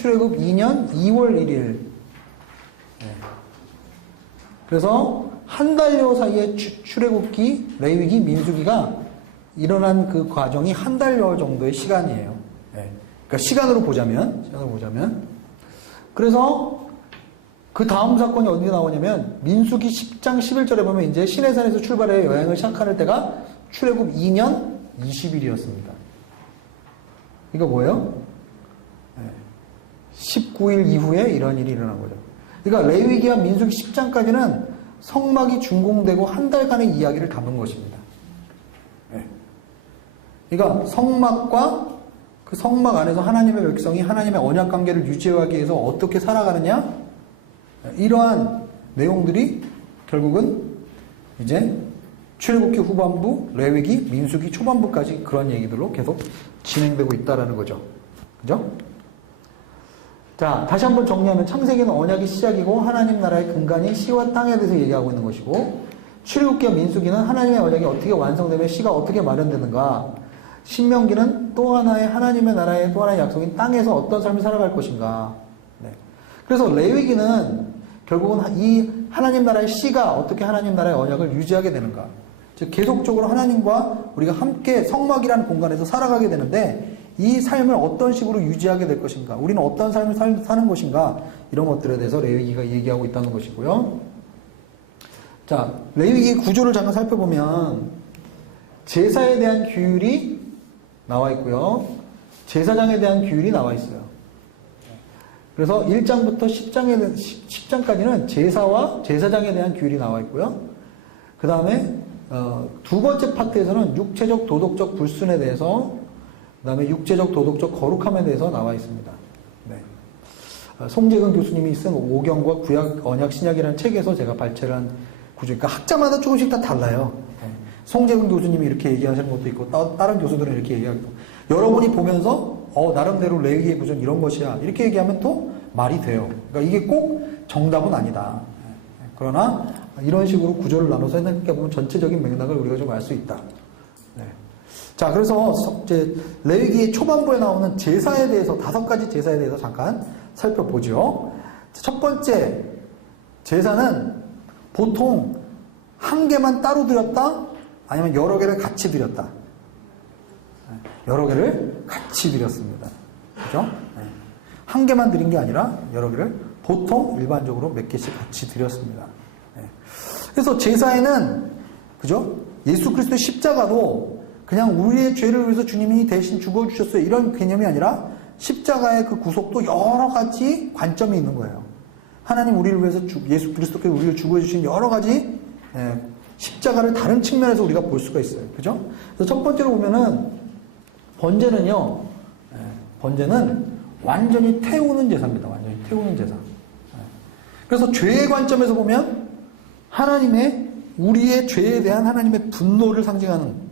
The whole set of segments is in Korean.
출애굽 2년 2월 1일. 그래서 한 달여 사이에 출애굽기, 레위기, 민수기가 일어난 그 과정이 한 달여 정도의 시간이에요. 그러니까 시간으로 보자면. 그래서 그 다음 사건이 어디 나오냐면 민수기 10장 11절에 보면 이제 시내산에서 출발해 여행을 시작할 때가 출애굽 2년 20일이었습니다. 이거 뭐예요? 19일 이후에 이런 일이 일어난 거죠. 그러니까 레위기와 민수기 10장까지는 성막이 준공되고 한 달간의 이야기를 담은 것입니다. 그러니까 성막과 그 성막 안에서 하나님의 백성이 하나님의 언약 관계를 유지하기 위해서 어떻게 살아가느냐? 이러한 내용들이 결국은 이제 출애굽기 후반부, 레위기, 민수기 초반부까지 그런 얘기들로 계속 진행되고 있다라는 거죠. 그죠? 자, 다시 한번 정리하면 창세기는 언약의 시작이고 하나님 나라의 근간인 시와 땅에 대해서 얘기하고 있는 것이고, 출애굽기와 민수기는 하나님의 언약이 어떻게 완성되며 시가 어떻게 마련되는가, 신명기는 또 하나의 하나님의 나라의 또 하나의 약속인 땅에서 어떤 삶을 살아갈 것인가. 그래서 레위기는 결국은 이 하나님 나라의 시가 어떻게 하나님 나라의 언약을 유지하게 되는가, 즉 계속적으로 하나님과 우리가 함께 성막이라는 공간에서 살아가게 되는데 이 삶을 어떤 식으로 유지하게 될 것인가, 우리는 어떤 삶을 사는 것인가, 이런 것들에 대해서 레위기가 얘기하고 있다는 것이고요. 자, 레위기의 구조를 잠깐 살펴보면 제사에 대한 규율이 나와 있고요, 제사장에 대한 규율이 나와 있어요. 그래서 1장부터 10장까지는 제사와 제사장에 대한 규율이 나와 있고요. 그 다음에 두 번째 파트에서는 육체적 도덕적 불순에 대해서, 그 다음에 육체적 도덕적 거룩함에 대해서 나와 있습니다. 송재근 교수님이 쓴 오경과 구약, 언약, 신약이라는 책에서 제가 발췌를 한 구조. 그러니까 학자마다 조금씩 다 달라요. 송재근 교수님이 이렇게 얘기하시는 것도 있고 다른 교수들은 이렇게 얘기하고, 여러분이 보면서 나름대로 레위기의 구조는 이런 것이야 이렇게 얘기하면 또 말이 돼요. 그러니까 이게 꼭 정답은 아니다. 그러나 이런 식으로 구조를 나눠서 생각해보면 전체적인 맥락을 우리가 좀 알 수 있다. 자, 그래서 이제 레위기의 초반부에 나오는 제사에 대해서, 5가지 제사에 대해서 잠깐 살펴보죠. 첫 번째 제사는 보통 한 개만 따로 드렸다, 아니면 여러 개를 같이 드렸다. 여러 개를 같이 드렸습니다. 그죠? 한 개만 드린 게 아니라 여러 개를 보통 일반적으로 몇 개씩 같이 드렸습니다. 그래서 제사에는, 그죠? 예수 그리스도의 십자가도 그냥 우리의 죄를 위해서 주님이 대신 죽어주셨어요, 이런 개념이 아니라 십자가의 그 구속도 여러 가지 관점이 있는 거예요. 하나님 우리를 위해서 예수 그리스도께서 우리를 죽어주신 여러 가지 십자가를 다른 측면에서 우리가 볼 수가 있어요. 그죠? 그래서 첫 번째로 보면은 번제는요, 번제는 완전히 태우는 제사입니다. 완전히 태우는 제사. 그래서 죄의 관점에서 보면 하나님의, 우리의 죄에 대한 하나님의 분노를 상징하는,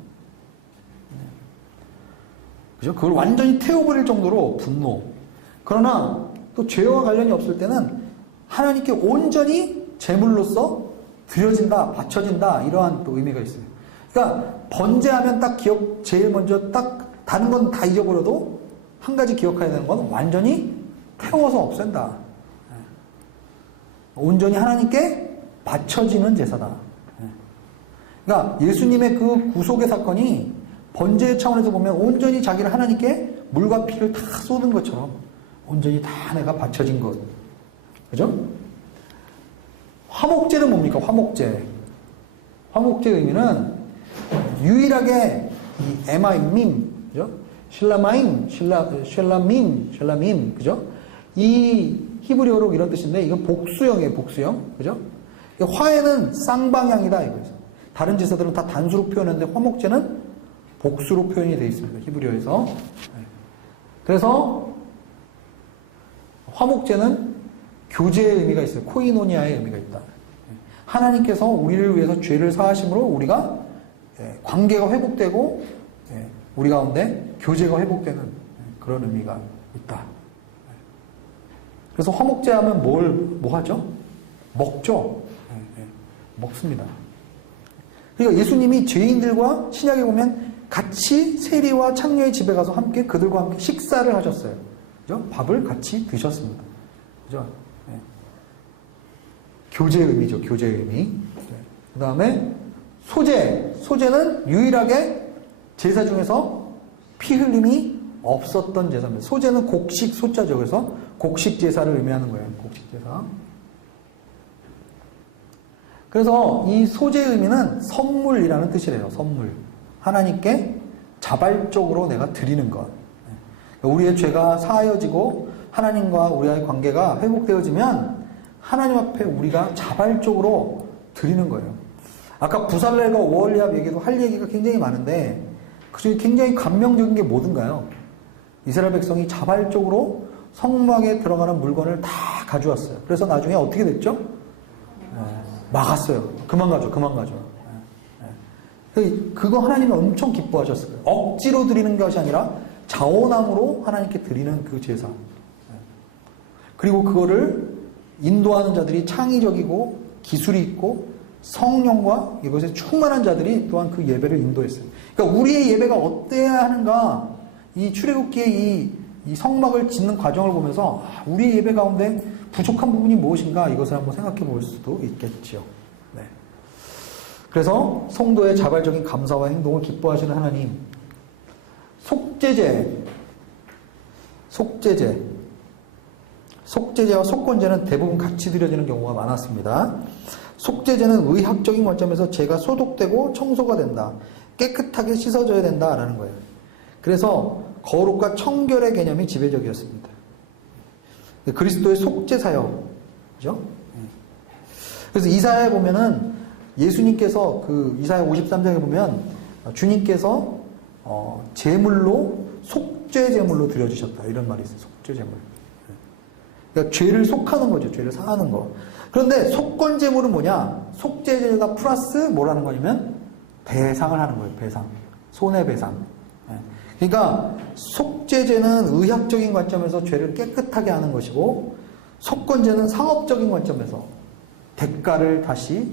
그죠? 그걸 완전히 태워버릴 정도로 분노. 그러나 또 죄와 관련이 없을 때는 하나님께 온전히 제물로서 드려진다, 바쳐진다, 이러한 또 의미가 있어요. 그러니까 번제하면 딱 제일 먼저 딱 다른 건 다 잊어버려도 한 가지 기억해야 되는 건 완전히 태워서 없앤다. 온전히 하나님께 바쳐지는 제사다. 그러니까 예수님의 그 구속의 사건이 번제의 차원에서 보면 온전히 자기를 하나님께 물과 피를 다 쏟은 것처럼 온전히 다 내가 바쳐진 것. 그죠? 화목제는 뭡니까? 화목제. 화목제의 의미는 유일하게 이 에마임, 그죠? 슐라마임, 슐라밈, 그죠? 이 히브리어로 이런 뜻인데, 이건 복수형이에요, 복수형. 그죠? 화해는 쌍방향이다, 이거죠. 다른 제사들은 다 단수로 표현했는데, 화목제는 복수로 표현이 되어 있습니다, 히브리어에서. 그래서, 화목제는 교제의 의미가 있어요. 코이노니아의 의미가 있다. 하나님께서 우리를 위해서 죄를 사하심으로 우리가 관계가 회복되고 우리 가운데 교제가 회복되는 그런 의미가 있다. 그래서 화목제 하면 뭐 하죠? 먹죠. 먹습니다. 그러니까 예수님이 죄인들과 신약에 보면 같이 세리와 창녀의 집에 가서 함께 그들과 함께 식사를 하셨어요. 그죠? 밥을 같이 드셨습니다. 그죠? 네. 교제의 의미죠. 교제의 의미. 그 다음에 소제는 유일하게 제사 중에서 피 흘림이 없었던 제사입니다. 소제는 곡식 소자죠. 그래서 곡식 제사를 의미하는 거예요. 곡식 제사. 그래서 이 소제의 의미는 선물이라는 뜻이래요. 선물. 하나님께 자발적으로 내가 드리는 것. 우리의 죄가 사하여지고 하나님과 우리와의 관계가 회복되어지면 하나님 앞에 우리가 자발적으로 드리는 거예요. 아까 부살렐과 오홀리압 얘기도 할 얘기가 굉장히 많은데 그 중에 굉장히 감명적인 게 뭐든가요? 이스라엘 백성이 자발적으로 성막에 들어가는 물건을 다 가져왔어요. 그래서 나중에 어떻게 됐죠? 막았어요. 그만 가져. 그거 하나님은 엄청 기뻐하셨어요. 억지로 드리는 것이 아니라 자원함으로 하나님께 드리는 그 제사. 그리고 그거를 인도하는 자들이 창의적이고 기술이 있고 성령과 이것에 충만한 자들이 또한 그 예배를 인도했어요. 그러니까 우리의 예배가 어때야 하는가, 이 출애굽기의 이 성막을 짓는 과정을 보면서 우리의 예배 가운데 부족한 부분이 무엇인가 이것을 한번 생각해 볼 수도 있겠죠. 네. 그래서 성도의 자발적인 감사와 행동을 기뻐하시는 하나님. 속죄제와 속건제는 대부분 같이 드려지는 경우가 많았습니다. 속죄제는 의학적인 관점에서 죄가 소독되고 청소가 된다. 깨끗하게 씻어져야 된다라는 거예요. 그래서 거룩과 청결의 개념이 지배적이었습니다. 그리스도의 속죄사역, 그죠? 그래서 이사야에 보면은 예수님께서 그 이사야 53장에 보면 주님께서 제물로 속죄 제물로 드려주셨다 이런 말이 있어요. 속죄 제물. 그러니까 죄를 속하는 거죠. 죄를 사하는 거. 그런데 속건 제물은 뭐냐? 속죄제가 플러스 뭐라는 거냐면 배상을 하는 거예요. 배상. 손해배상. 그러니까 속죄제는 의학적인 관점에서 죄를 깨끗하게 하는 것이고 속건제는 상업적인 관점에서 대가를 다시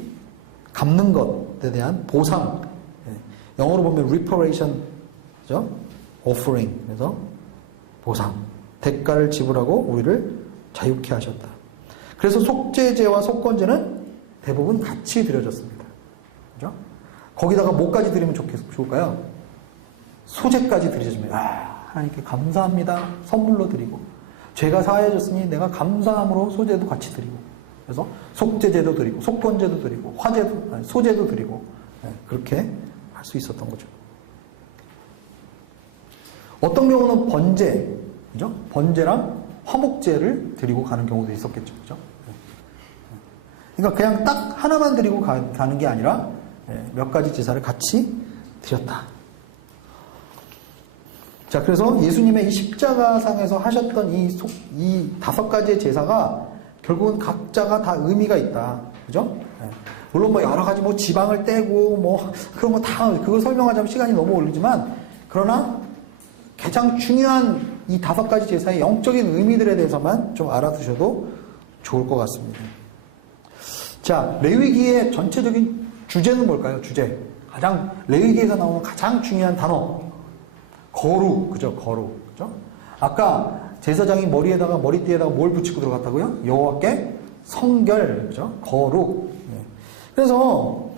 갚는 것에 대한 보상. 영어로 보면 reparation, 그죠? offering. 그래서 보상. 대가를 지불하고 우리를 자유케 하셨다. 그래서 속죄제와 속건제는 대부분 같이 드려졌습니다. 그죠? 거기다가 뭐까지 드리면 좋을까요? 소제까지 드려주면, 하나님께 감사합니다. 선물로 드리고, 죄가 사해졌으니 내가 감사함으로 소제도 같이 드리고, 그래서 속죄제도 드리고, 속건제도 드리고, 소제도 드리고, 그렇게 할 수 있었던 거죠. 어떤 경우는 번제, 그죠? 번제랑 화목제를 드리고 가는 경우도 있었겠죠. 그죠? 그러니까 그냥 딱 하나만 드리고 가는 게 아니라 몇 가지 제사를 같이 드렸다. 자, 그래서 예수님의 이 십자가상에서 하셨던 이 5가지의 제사가 결국은 각자가 다 의미가 있다. 그죠? 물론 뭐 여러 가지 뭐 지방을 떼고 뭐 그런 거 다 그걸 설명하자면 시간이 너무 오르지만 그러나 가장 중요한 이 5가지 제사의 영적인 의미들에 대해서만 좀 알아두셔도 좋을 것 같습니다. 자, 레위기의 전체적인 주제는 뭘까요? 주제. 레위기에서 나오는 가장 중요한 단어. 거룩. 그죠? 거룩. 그죠? 아까 제사장이 머리띠에다가 뭘 붙이고 들어갔다고요? 여호와께 성결. 그죠? 거룩. 그래서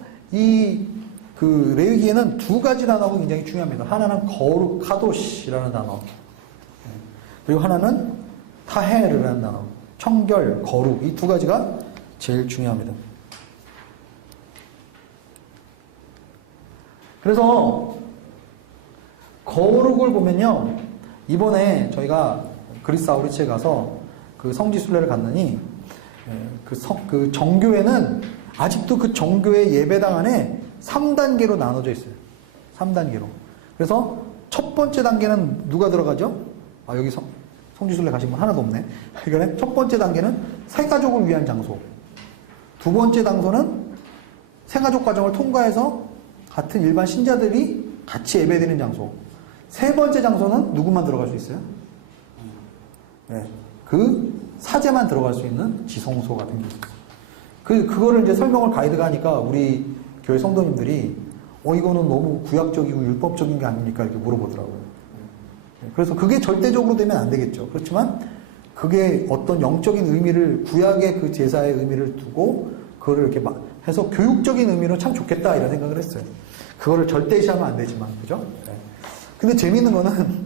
그 레위기에는 2가지 단어가 굉장히 중요합니다. 하나는 거룩, 카도시라는 단어. 그리고 하나는 타헤르라는 단어. 청결, 거룩. 이 2가지가 제일 중요합니다. 그래서 거룩을 보면요. 이번에 저희가 그리스 아우리치에 가서 그 성지순례를 갔더니 그 정교회는 아직도 그 정교회 예배당 안에 3단계로 나눠져 있어요. 3단계로. 그래서 첫 번째 단계는 누가 들어가죠? 여기 성지순례 가신 분 하나도 없네. 그러니까 첫 번째 단계는 새가족을 위한 장소. 두 번째 장소는 새가족 과정을 통과해서 같은 일반 신자들이 같이 예배드리는 장소. 세 번째 장소는 누구만 들어갈 수 있어요? 그 사제만 들어갈 수 있는 지성소 같은 게 있어요. 그거를 이제 설명을 가이드가 하니까 우리 교회 성도님들이 이거는 너무 구약적이고 율법적인 게 아닙니까? 이렇게 물어보더라고요. 그래서 그게 절대적으로 되면 안 되겠죠. 그렇지만 그게 어떤 영적인 의미를, 구약의 그 제사의 의미를 두고 그거를 이렇게 막 해서 교육적인 의미로 참 좋겠다 이런 생각을 했어요. 그거를 절대시하면 안 되지만, 그죠? 네. 근데 재밌는 거는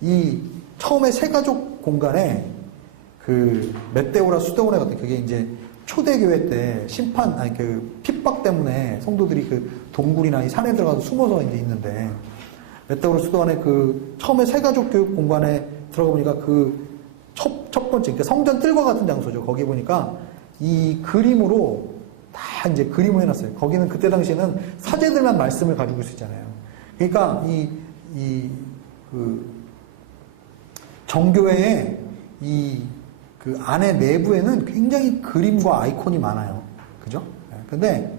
이 처음에 세가족 공간에 그 멧데오라 수데오라 같은, 그게 이제 초대교회 때 그 핍박 때문에 성도들이 그 동굴이나 이 산에 들어가서 숨어서 이제 있는데, 멧데오라 수도원에 그 처음에 세가족 교육 공간에 들어가 보니까 그 첫 번째, 그러니까 성전 뜰과 같은 장소죠. 거기 보니까 이 그림으로 다 이제 그림을 해놨어요. 거기는 그때 당시에는 사제들만 말씀을 가지고 있었잖아요. 그러니까 그 정교회의 그 안에 내부에는 굉장히 그림과 아이콘이 많아요. 그죠? 근데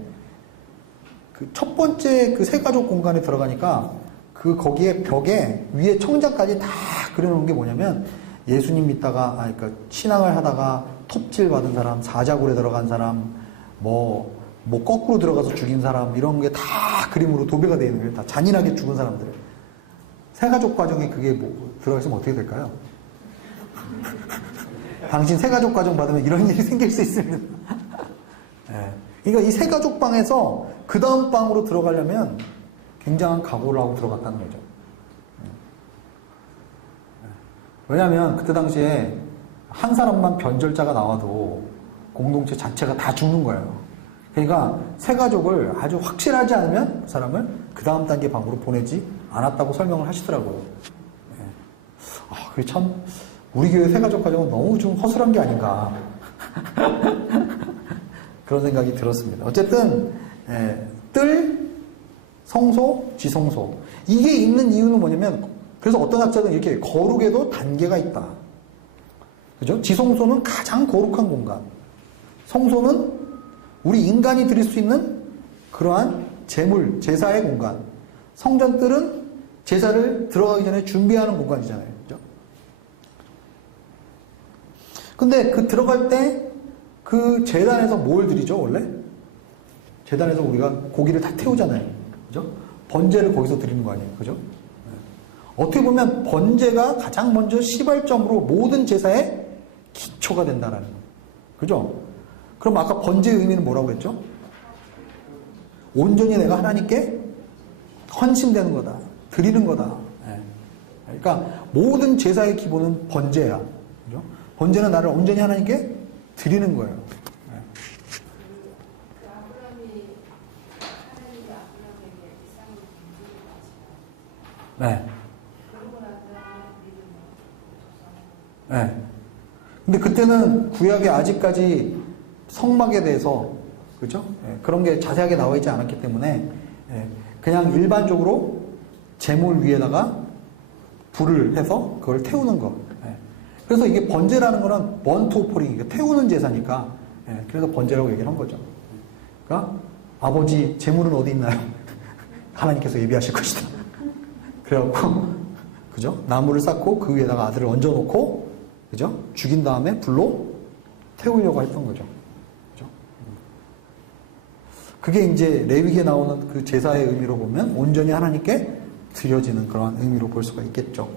그 첫 번째 그 세가족 공간에 들어가니까 그 거기에 벽에 위에 청장까지 다 그려놓은 게 뭐냐면, 예수님 믿다가, 그러니까 신앙을 하다가 톱질 받은 사람, 사자굴에 들어간 사람, 뭐 거꾸로 들어가서 죽인 사람, 이런 게 다 그림으로 도배가 되어 있는 거예요. 다 잔인하게 죽은 사람들. 세가족 과정에 그게 뭐 들어가 있으면 어떻게 될까요? 당신 세가족 과정 받으면 이런 일이 생길 수 있습니다. 네. 그러니까 이 세가족 방에서 그 다음 방으로 들어가려면 굉장한 각오를 하고 들어갔다는 거죠. 왜냐하면 그때 당시에 한 사람만 변절자가 나와도 공동체 자체가 다 죽는 거예요. 그러니까 세가족을 아주 확실하지 않으면 그 사람을 그 다음 단계 방으로 보내지 않았다고 설명을 하시더라고요. 그게 참 우리 교회 세가족 과정은 너무 좀 허술한 게 아닌가 그런 생각이 들었습니다. 어쨌든 뜰, 성소, 지성소, 이게 있는 이유는 뭐냐면, 그래서 어떤 학자들은 이렇게 거룩에도 단계가 있다. 그죠? 지성소는 가장 거룩한 공간. 성소는 우리 인간이 드릴 수 있는 그러한 제물, 제사의 공간. 성전들은 제사를 들어가기 전에 준비하는 공간이잖아요. 그죠? 근데 그 들어갈 때 그 제단에서 뭘 드리죠, 원래? 제단에서 우리가 고기를 다 태우잖아요. 그죠? 번제를 거기서 드리는 거 아니에요. 그죠? 어떻게 보면 번제가 가장 먼저 시발점으로 모든 제사의 기초가 된다라는 거예요. 그죠? 그럼 아까 번제의 의미는 뭐라고 했죠? 온전히 내가 하나님께 헌신되는 거다. 드리는 거다. 그러니까 모든 제사의 기본은 번제야. 그죠? 번제는 나를 온전히 하나님께 드리는 거예요. 네. 네. 근데 그때는 구약에 아직까지 성막에 대해서, 그죠? 네. 그런 게 자세하게 나와 있지 않았기 때문에, 네. 그냥 일반적으로 제물 위에다가 불을 해서 그걸 태우는 거. 네. 그래서 이게 번제라는 거는 번트 오퍼링, 태우는 제사니까, 네. 그래서 번제라고 얘기를 한 거죠. 그러니까 아버지 제물은 어디 있나요? 하나님께서 예비하실 것이다. 그래갖고, 그죠? 나무를 쌓고 그 위에다가 아들을 얹어놓고, 그죠? 죽인 다음에 불로 태우려고 했던 거죠. 그죠? 그게 이제 레위기에 나오는 그 제사의 의미로 보면 온전히 하나님께 드려지는 그런 의미로 볼 수가 있겠죠.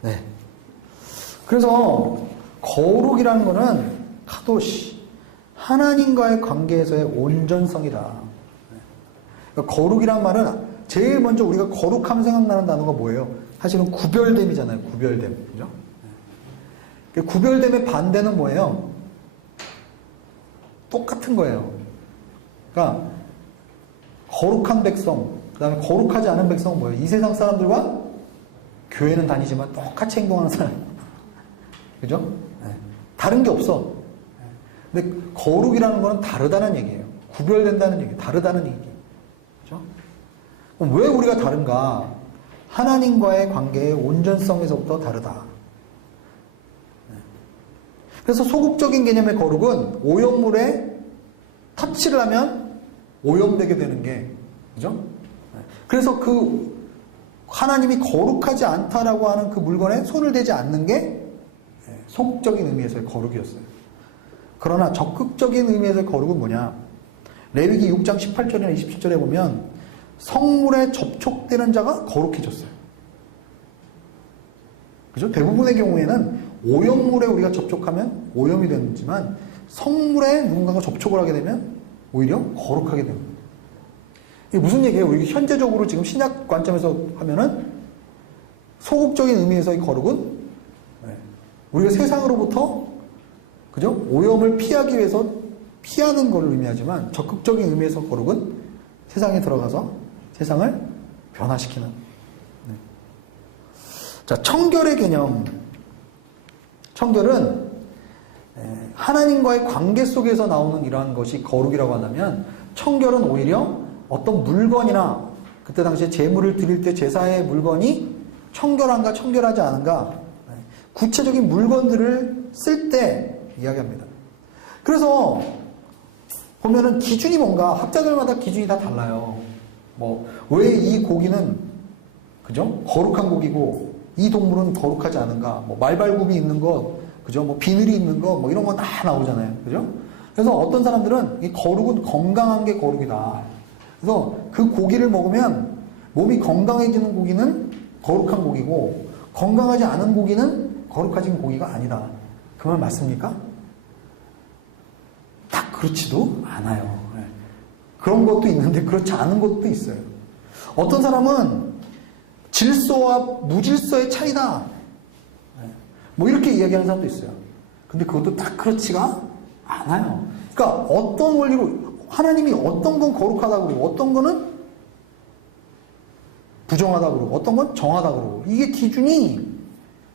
네. 그래서 거룩이라는 거는 카도시, 하나님과의 관계에서의 온전성이다. 그러니까 거룩이란 말은 제일 먼저 우리가 거룩하면 생각나는 단어가 뭐예요? 사실은 구별됨이잖아요. 구별됨. 그죠? 구별됨의 반대는 뭐예요? 똑같은 거예요. 그러니까 거룩한 백성, 그 다음에 거룩하지 않은 백성은 뭐예요? 이 세상 사람들과 교회는 다니지만 똑같이 행동하는 사람. 그죠? 네. 다른 게 없어. 근데 거룩이라는 거는 다르다는 얘기예요. 구별된다는 얘기, 다르다는 얘기. 그죠? 그럼 왜 우리가 다른가? 하나님과의 관계의 온전성에서부터 다르다. 그래서 소극적인 개념의 거룩은 오염물에 터치를 하면 오염되게 되는 게, 그죠? 그래서 그 하나님이 거룩하지 않다라고 하는 그 물건에 손을 대지 않는 게 소극적인 의미에서의 거룩이었어요. 그러나 적극적인 의미에서의 거룩은 뭐냐? 레위기 6장 18절이나 27절에 보면 성물에 접촉되는 자가 거룩해졌어요. 그죠? 대부분의 경우에는 오염물에 우리가 접촉하면 오염이 되지만 성물에 누군가가 접촉을 하게 되면 오히려 거룩하게 됩니다. 이게 무슨 얘기예요? 우리 현재적으로 지금 신약 관점에서 하면은 소극적인 의미에서의 거룩은 우리가 세상으로부터 그죠? 오염을 피하기 위해서 피하는 걸 의미하지만 적극적인 의미에서 거룩은 세상에 들어가서 세상을 변화시키는. 자, 청결의 개념. 청결은 하나님과의 관계 속에서 나오는 이러한 것이 거룩이라고 한다면 청결은 오히려 어떤 물건이나 그때 당시에 제물을 드릴 때 제사의 물건이 청결한가 청결하지 않은가 구체적인 물건들을 쓸 때 이야기합니다. 그래서 보면은 기준이 뭔가 학자들마다 기준이 다 달라요. 뭐 왜 이 고기는 그죠? 거룩한 고기고 이 동물은 거룩하지 않은가? 뭐 말발굽이 있는 것, 그죠? 뭐 비늘이 있는 것, 뭐 이런 건 다 나오잖아요. 그죠? 그래서 어떤 사람들은 이 거룩은 건강한 게 거룩이다. 그래서 그 고기를 먹으면 몸이 건강해지는 고기는 거룩한 고기고 건강하지 않은 고기는 거룩해진 고기가 아니다. 그 말 맞습니까? 딱 그렇지도 않아요. 그런 것도 있는데 그렇지 않은 것도 있어요. 어떤 사람은 질소와 무질소의 차이다. 뭐 이렇게 이야기하는 사람도 있어요. 근데 그것도 딱 그렇지가 않아요. 그러니까 어떤 원리로 하나님이 어떤 건 거룩하다고 그러고 어떤 거는 부정하다고 그러고 어떤 건 정하다고 그러고 이게 기준이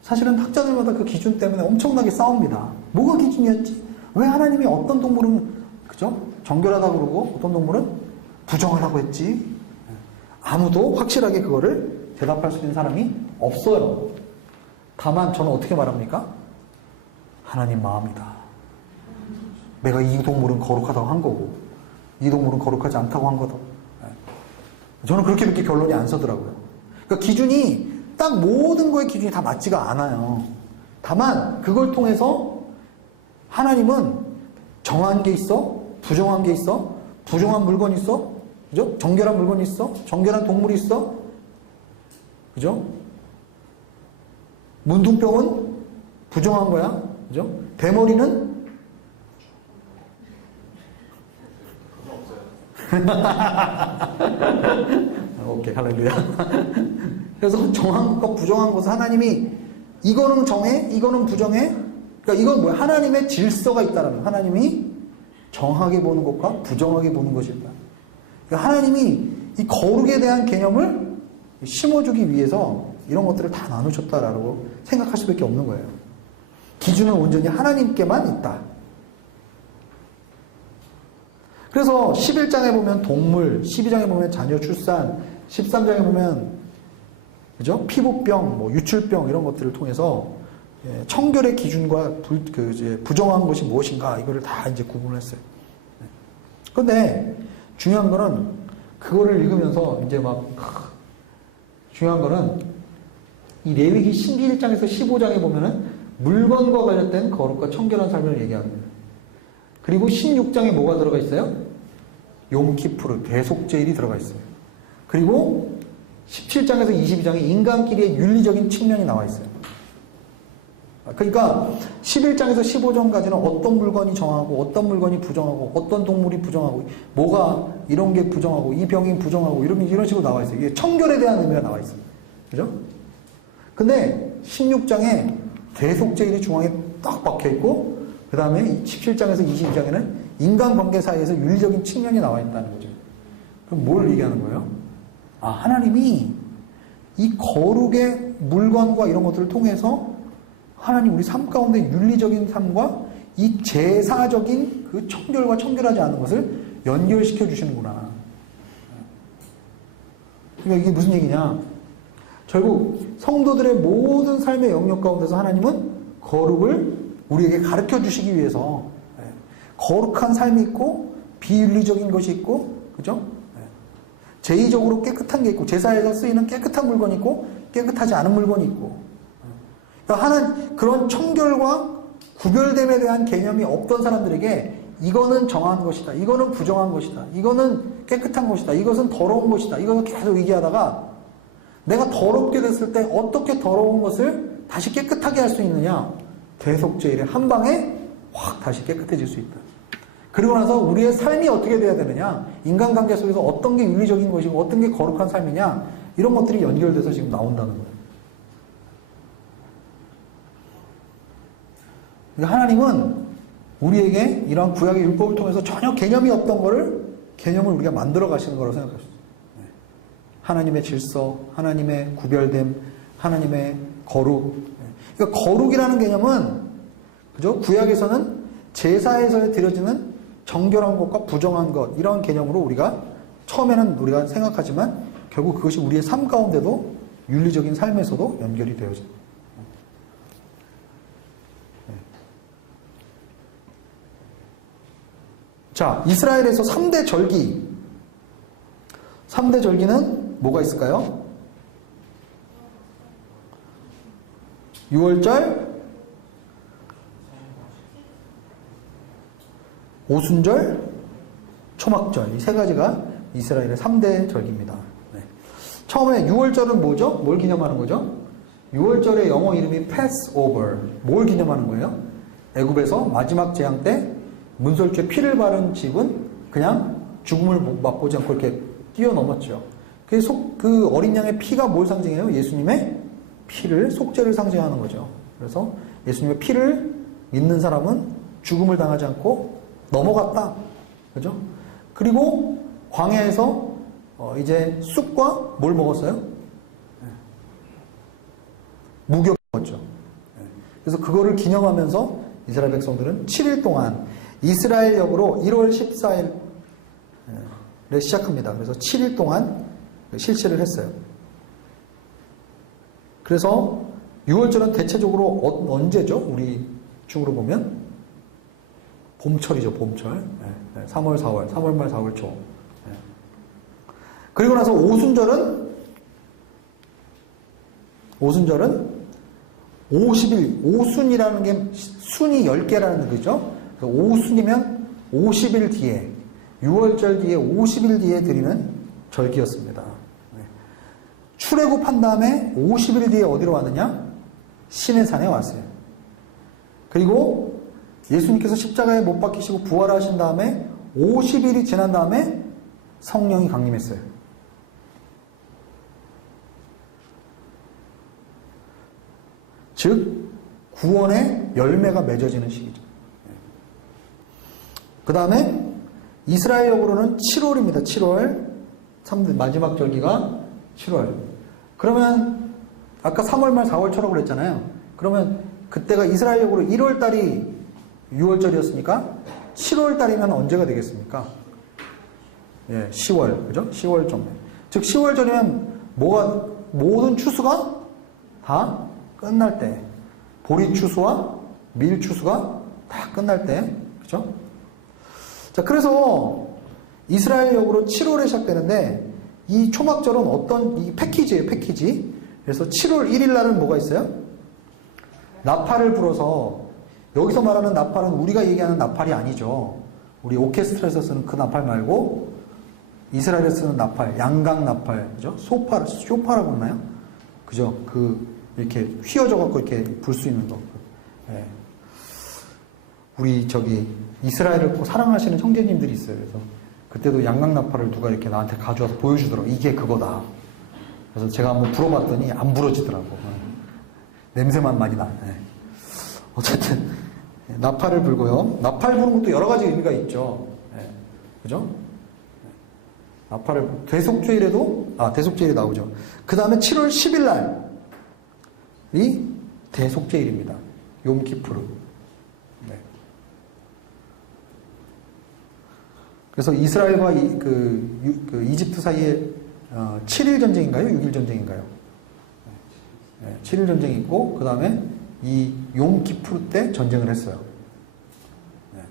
사실은 학자들마다 그 기준 때문에 엄청나게 싸웁니다. 뭐가 기준이었지? 왜 하나님이 어떤 동물은 그죠? 정결하다고 그러고 어떤 동물은 부정하다고 했지? 아무도 확실하게 그거를 대답할 수 있는 사람이 없어요. 다만 저는 어떻게 말합니까? 하나님 마음이다. 내가 이 동물은 거룩하다고 한 거고 이 동물은 거룩하지 않다고 한 거다. 저는 그렇게 결론이 안 서더라고요. 그러니까 기준이 딱 모든 거의 기준이 다 맞지가 않아요. 다만 그걸 통해서 하나님은 정한 게 있어, 부정한 게 있어, 부정한 물건이 있어, 그죠? 정결한 물건이 있어, 정결한 동물이 있어, 그죠? 문둥병은 부정한 거야, 그죠? 대머리는 오케이, 할렐루야. 그래서 정한 것과 부정한 것을 하나님이 이거는 정해, 이거는 부정해. 그러니까 이건 뭐야? 하나님의 질서가 있다라는 거예요. 하나님이 정하게 보는 것과 부정하게 보는 것이 있다. 그러니까 하나님이 이 거룩에 대한 개념을 심어주기 위해서 이런 것들을 다 나누셨다라고 생각할 수밖에 없는 거예요. 기준은 온전히 하나님께만 있다. 그래서 11장에 보면 동물, 12장에 보면 자녀 출산, 13장에 보면 그죠? 피부병, 뭐 유출병 이런 것들을 통해서 청결의 기준과 부정한 것이 무엇인가 이거를 다 이제 구분했어요. 그런데 중요한 거는 그거를 읽으면서 이제 막 중요한 거는 이 레위기 11장에서 15장에 보면은 물건과 관련된 거룩과 청결한 삶을 얘기합니다. 그리고 16장에 뭐가 들어가 있어요? 욤키푸르, 대속제일이 들어가 있어요. 그리고 17장에서 22장에 인간끼리의 윤리적인 측면이 나와 있어요. 그러니까 11장에서 15장까지는 어떤 물건이 정하고 어떤 물건이 부정하고 어떤 동물이 부정하고 뭐가 이런 게 부정하고 이 병이 부정하고 이런 식으로 나와 있어요. 이게 청결에 대한 의미가 나와 있어요. 그죠? 근데 16장에 대속제일이 중앙에 딱 박혀 있고 그 다음에 17장에서 22장에는 인간관계 사이에서 윤리적인 측면이 나와 있다는 거죠. 그럼 뭘 얘기하는 거예요? 아, 하나님이 이 거룩의 물건과 이런 것들을 통해서 하나님 우리 삶 가운데 윤리적인 삶과 이 제사적인 그 청결과 청결하지 않은 것을 연결시켜 주시는구나. 그러니까 이게 무슨 얘기냐? 결국 성도들의 모든 삶의 영역 가운데서 하나님은 거룩을 우리에게 가르쳐 주시기 위해서 거룩한 삶이 있고 비윤리적인 것이 있고 그죠? 제의적으로 깨끗한 게 있고 제사에서 쓰이는 깨끗한 물건이 있고 깨끗하지 않은 물건이 있고 그러니까 하는 그런 청결과 구별됨에 대한 개념이 없던 사람들에게 이거는 정한 것이다. 이거는 부정한 것이다. 이거는 깨끗한 것이다. 이것은 더러운 것이다. 이것을 계속 얘기하다가 내가 더럽게 됐을 때 어떻게 더러운 것을 다시 깨끗하게 할 수 있느냐? 대속죄일에 한 방에 확 다시 깨끗해질 수 있다. 그리고 나서 우리의 삶이 어떻게 돼야 되느냐? 인간관계 속에서 어떤 게 윤리적인 것이고 어떤 게 거룩한 삶이냐? 이런 것들이 연결돼서 지금 나온다는 거예요. 그러니까 하나님은 우리에게 이러한 구약의 율법을 통해서 전혀 개념이 없던 개념을 우리가 만들어 가시는 거라고 생각하셨어요. 하나님의 질서, 하나님의 구별됨, 하나님의 거룩. 그러니까 거룩이라는 개념은, 그죠? 구약에서는 제사에서 드려지는 정결한 것과 부정한 것, 이런 개념으로 우리가 처음에는 우리가 생각하지만 결국 그것이 우리의 삶 가운데도 윤리적인 삶에서도 연결이 되어집니다. 자, 이스라엘에서 3대 절기. 3대 절기는 뭐가 있을까요? 유월절, 오순절, 초막절. 이 세 가지가 이스라엘의 3대 절기입니다. 네. 처음에 유월절은 뭐죠? 뭘 기념하는 거죠? 유월절의 영어 이름이 Passover. 뭘 기념하는 거예요? 애굽에서 마지막 재앙 때 문설주에 피를 바른 집은 그냥 죽음을 맛보지 않고 이렇게 뛰어넘었죠. 그 어린 양의 피가 뭘 상징해요? 예수님의 피를, 속죄를 상징하는 거죠. 그래서 예수님의 피를 믿는 사람은 죽음을 당하지 않고 넘어갔다. 그죠? 그리고 광야에서 이제 쑥과 뭘 먹었어요? 무교 먹었죠. 그래서 그거를 기념하면서 이스라엘 백성들은 7일 동안 이스라엘 역으로 1월 14일에 시작합니다. 그래서 7일 동안 실시를 했어요. 그래서 6월절은 대체적으로 언제죠? 우리 중으로 보면 봄철이죠. 봄철. 3월, 4월, 3월 말 4월 초. 그리고 나서 오순절은 50일, 오순이라는 게 순이 10개라는 뜻이죠. 오순이면 50일 뒤에, 6월절 뒤에 50일 뒤에 드리는 절기였습니다. 출애굽한 다음에 50일 뒤에 어디로 왔느냐? 시내산에 왔어요. 그리고 예수님께서 십자가에 못 박히시고 부활하신 다음에 50일이 지난 다음에 성령이 강림했어요. 즉 구원의 열매가 맺어지는 시기죠. 그 다음에 이스라엘 역으로는 7월입니다. 7월 3일 마지막 절기가 7월. 그러면 아까 3월 말 4월 초라고 그랬잖아요. 그러면 그때가 이스라엘 역으로 1월 달이 6월절이었으니까 7월 달이면 언제가 되겠습니까? 예, 10월. 그죠? 10월 좀. 즉 10월절이면 모든 추수가 다 끝날 때. 보리 추수와 밀 추수가 다 끝날 때. 그죠? 자, 그래서 이스라엘 역으로 7월에 시작되는데 이 초막절은 이 패키지예요, 패키지. 그래서 7월 1일 날은 뭐가 있어요? 나팔을 불어서, 여기서 말하는 나팔은 우리가 얘기하는 나팔이 아니죠. 우리 오케스트라에서 쓰는 그 나팔 말고 이스라엘에서 쓰는 나팔, 양각 나팔, 그죠? 쇼파라고 하나요? 그죠? 이렇게 휘어져 갖고 이렇게 불 수 있는 거. 네. 우리 이스라엘을 꼭 사랑하시는 형제님들이 있어요. 그래서 그때도 양각나팔을 누가 이렇게 나한테 가져와서 보여주더라고. 이게 그거다. 그래서 제가 한번 불어봤더니 안 부러지더라고. 냄새만 많이 나. 네. 어쨌든 나팔을 불고요. 나팔 부는 것도 여러 가지 의미가 있죠. 네. 그죠? 나팔을 대속죄일이 나오죠. 그 다음에 7월 10일 날이 대속죄일입니다. 욤키푸르. 네. 그래서 이스라엘과 이집트 사이에 7일 전쟁인가요? 6일 전쟁인가요? 네, 7일 전쟁이 있고 그 다음에 이 욤키푸르 때 전쟁을 했어요. 네.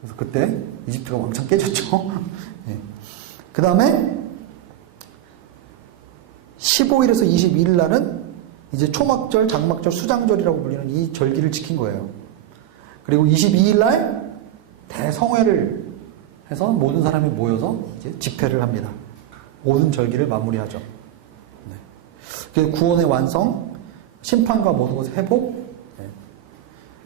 그래서 그때 이집트가 왕창 깨졌죠. 네. 그 다음에 15일에서 22일 날은 이제 초막절, 장막절, 수장절이라고 불리는 이 절기를 지킨 거예요. 그리고 22일 날 대성회를 해서 모든 사람이 모여서 이제 집회를 합니다. 모든 절기를 마무리하죠. 네. 그래서 구원의 완성, 심판과 모든 것의 회복, 네.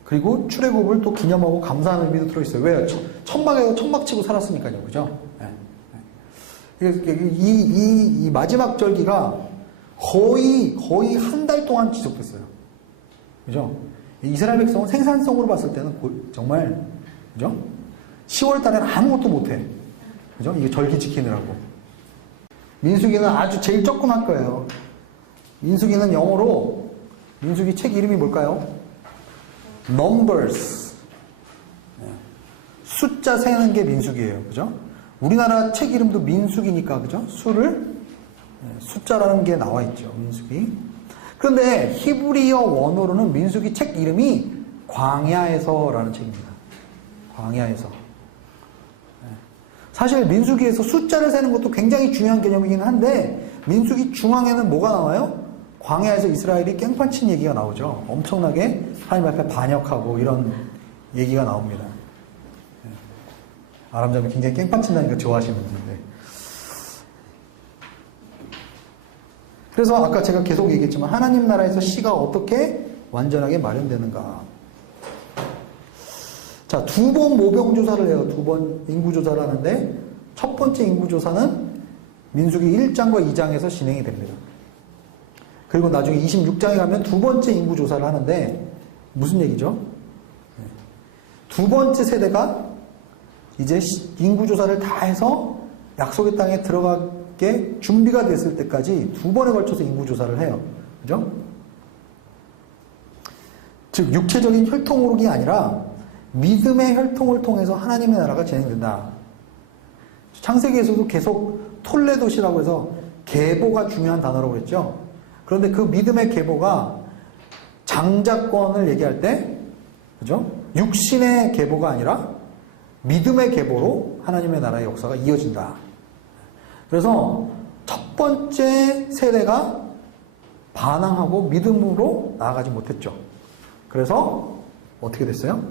그리고 출애굽을 또 기념하고 감사하는 의미도 들어있어요. 왜요? 천막에서 천막 치고 살았으니까요. 그죠? 네. 네. 이 마지막 절기가 거의 한 달 동안 지속됐어요. 그죠? 이스라엘 백성은 생산성으로 봤을 때는 정말, 그죠? 10월 달에는 아무것도 못해. 그죠? 이게 절기 지키느라고. 민수기는 아주 제일 조금 할 거예요. 민수기는 영어로, 민수기 책 이름이 뭘까요? Numbers. 숫자 세는 게 민수기예요. 그죠? 우리나라 책 이름도 민수기니까, 그죠? 숫자라는 게 나와 있죠. 민수기. 그런데 히브리어 원어로는 민수기 책 이름이 광야에서라는 책입니다. 광야에서. 사실 민수기에서 숫자를 세는 것도 굉장히 중요한 개념이긴 한데 민수기 중앙에는 뭐가 나와요? 광야에서 이스라엘이 깽판친 얘기가 나오죠. 엄청나게 하나님 앞에 반역하고 이런 얘기가 나옵니다. 아람자면 굉장히 깽판친다니까 좋아하시는 분인데. 그래서 아까 제가 계속 얘기했지만 하나님 나라에서 시가 어떻게 완전하게 마련되는가. 자, 2번 모병조사를 해요. 2번 인구조사를 하는데 첫 번째 인구조사는 민수기 1장과 2장에서 진행이 됩니다. 그리고 나중에 26장에 가면 두 번째 인구조사를 하는데 무슨 얘기죠? 두 번째 세대가 이제 인구조사를 다 해서 약속의 땅에 들어가게 준비가 됐을 때까지 두 번에 걸쳐서 인구조사를 해요. 그죠? 즉 육체적인 혈통으로가 아니라 믿음의 혈통을 통해서 하나님의 나라가 진행된다. 창세기에서도 계속 톨레도시라고 해서 계보가 중요한 단어라고 그랬죠. 그런데 그 믿음의 계보가 장자권을 얘기할 때, 그죠? 육신의 계보가 아니라 믿음의 계보로 하나님의 나라의 역사가 이어진다. 그래서 첫 번째 세대가 반항하고 믿음으로 나아가지 못했죠. 그래서 어떻게 됐어요?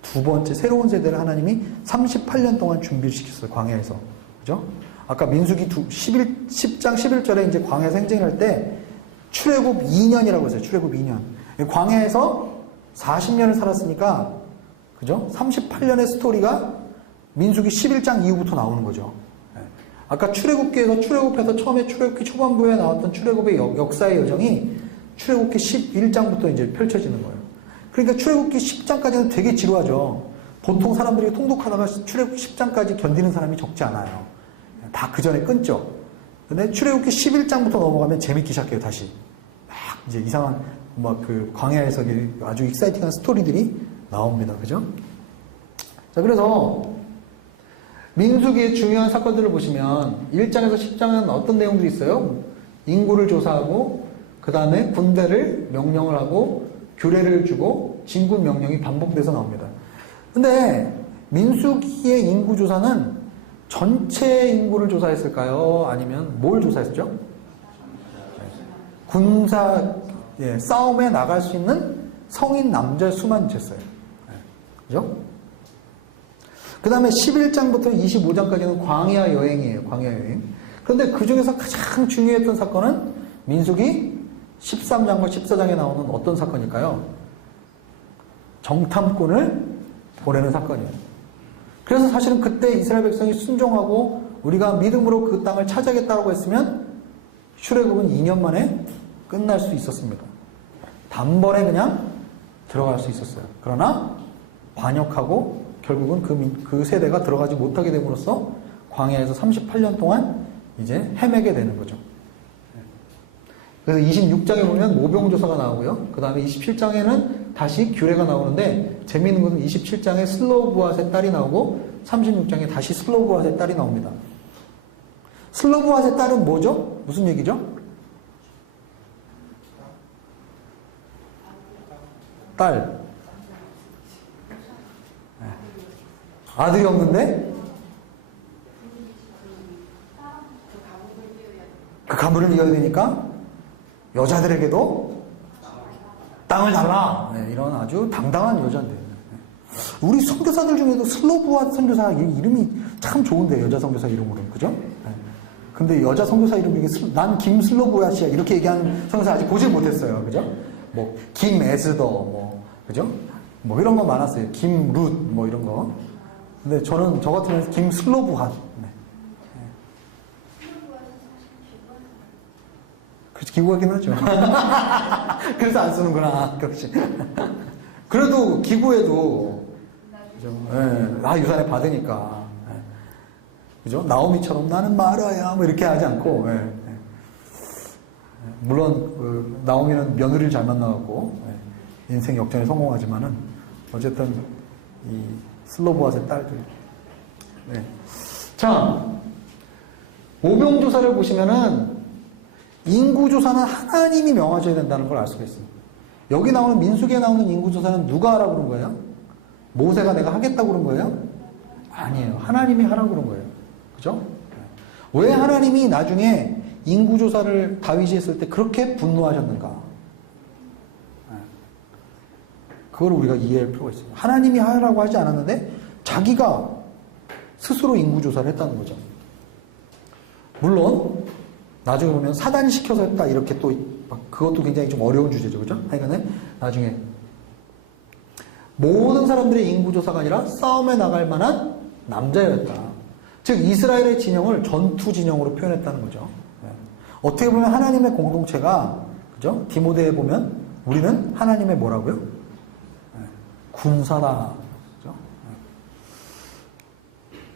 두 번째 새로운 세대를 하나님이 38년 동안 준비를 시켰어요. 광야에서. 그죠? 아까 민수기 10장 11절에 이제 광야에서 행진을 할 때 출애굽 2년이라고 했어요. 출애굽 2년. 광야에서 40년을 살았으니까 그죠? 38년의 스토리가 민수기 11장 이후부터 나오는 거죠. 아까 출애굽기에서 출애굽해서 처음에 출애굽기 초반부에 나왔던 출애굽의 역사의 여정이 출애굽기 11장부터 이제 펼쳐지는 거예요. 그러니까 출애굽기 10장까지는 되게 지루하죠. 보통 사람들이 통독하다가 출애굽기 10장까지 견디는 사람이 적지 않아요. 다 그 전에 끊죠. 근데 출애굽기 11장부터 넘어가면 재밌기 시작해요, 다시. 막 이제 이상한, 그 광야에서 아주 익사이팅한 스토리들이 나옵니다. 그죠? 자, 그래서 민수기의 중요한 사건들을 보시면 1장에서 10장은 어떤 내용들이 있어요? 인구를 조사하고 그 다음에 군대를 명령을 하고 규례를 주고 진군 명령이 반복돼서 나옵니다. 근데 민수기의 인구조사는 전체 인구를 조사했을까요? 아니면 뭘 조사했죠? 군사, 싸움에 나갈 수 있는 성인 남자 수만 쟀어요. 그죠? 그 다음에 11장부터 25장까지는 광야 여행이에요. 광야 여행. 그런데 그 중에서 가장 중요했던 사건은 민수기 13장과 14장에 나오는 어떤 사건일까요? 정탐꾼을 보내는 사건이에요. 그래서 사실은 그때 이스라엘 백성이 순종하고 우리가 믿음으로 그 땅을 차지하겠다고 했으면 출애굽은 2년 만에 끝날 수 있었습니다. 단번에 그냥 들어갈 수 있었어요. 그러나 반역하고 결국은 그 세대가 들어가지 못하게 됨으로써 광야에서 38년 동안 이제 헤매게 되는 거죠. 그래서 26장에 보면 모병조사가 나오고요. 그 다음에 27장에는 다시 규례가 나오는데 재미있는 것은 27장에 슬로브앗의 딸이 나오고 36장에 다시 슬로브앗의 딸이 나옵니다. 슬로브앗의 딸은 뭐죠? 무슨 얘기죠? 딸. 아들이 없는데 그 가문을 이어야 되니까 여자들에게도 땅을 달라. 이런 아주 당당한 여자인데. 우리 선교사들 중에도 슬로브아 선교사 이름이 참 좋은데, 여자 선교사 이름으로는. 그죠? 네. 근데 여자 선교사 이름 중에 난 김슬로브아 씨야. 이렇게 얘기하는 선교사 아직 보질 못했어요. 그죠? 뭐, 김에스더, 뭐, 그죠? 뭐 이런 거 많았어요. 김룻, 뭐 이런 거. 근데 저는, 저 같으면 김슬로브아. 네. 그렇지, 기구하긴 하죠. 그래서 안 쓰는구나. 그렇지. 그래도 기구에도, 그죠? 네. 아, 유산에 받으니까. 네. 그죠? 나오미처럼 나는 마라야. 뭐 이렇게 하지 않고, 네. 네. 물론, 나오미는 며느리를 잘 만나갖고, 네. 인생 역전에 성공하지만은, 어쨌든, 이 슬로브아의 딸들. 네. 자, 오병조사를 보시면은, 인구조사는 하나님이 명하셔야 된다는 걸 알 수가 있습니다. 여기 나오는 민수기에 나오는 인구조사는 누가 하라고 그런 거예요? 모세가 내가 하겠다고 그런 거예요? 아니에요. 하나님이 하라고 그런 거예요. 그죠? 왜 하나님이 나중에 인구조사를 다윗이 했을 때 그렇게 분노하셨는가? 그걸 우리가 이해할 필요가 있어요. 하나님이 하라고 하지 않았는데 자기가 스스로 인구조사를 했다는 거죠. 물론 나중에 보면 사단이 시켜서 했다 이렇게 또 그것도 굉장히 좀 어려운 주제죠. 그죠? 하여간에 나중에 모든 사람들의 인구조사가 아니라 싸움에 나갈 만한 남자였다. 즉 이스라엘의 진영을 전투 진영으로 표현했다는 거죠. 어떻게 보면 하나님의 공동체가, 그죠? 디모데에 보면 우리는 하나님의 뭐라고요? 군사다. 그죠?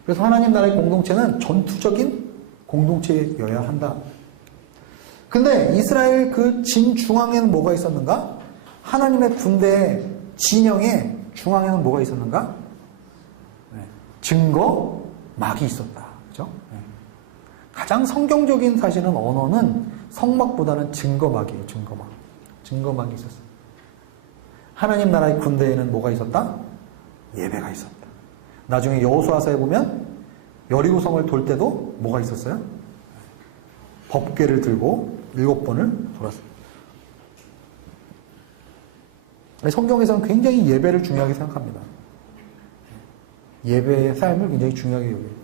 그래서 하나님 나라의 공동체는 전투적인 공동체여야 한다. 근데 이스라엘 그 진중앙에는 뭐가 있었는가? 하나님의 군대 진영의 중앙에는 뭐가 있었는가? 증거막이 있었다. 그죠? 가장 성경적인 사실은 언어는 성막보다는 증거막이에요. 증거막. 증거막이 있었어요. 하나님 나라의 군대에는 뭐가 있었다? 예배가 있었다. 나중에 여호수아서에 보면 여리고성을 돌 때도 뭐가 있었어요? 법궤를 들고 7번을 돌았습니다. 성경에서는 굉장히 예배를 중요하게 생각합니다. 예배의 삶을 굉장히 중요하게 여겨요.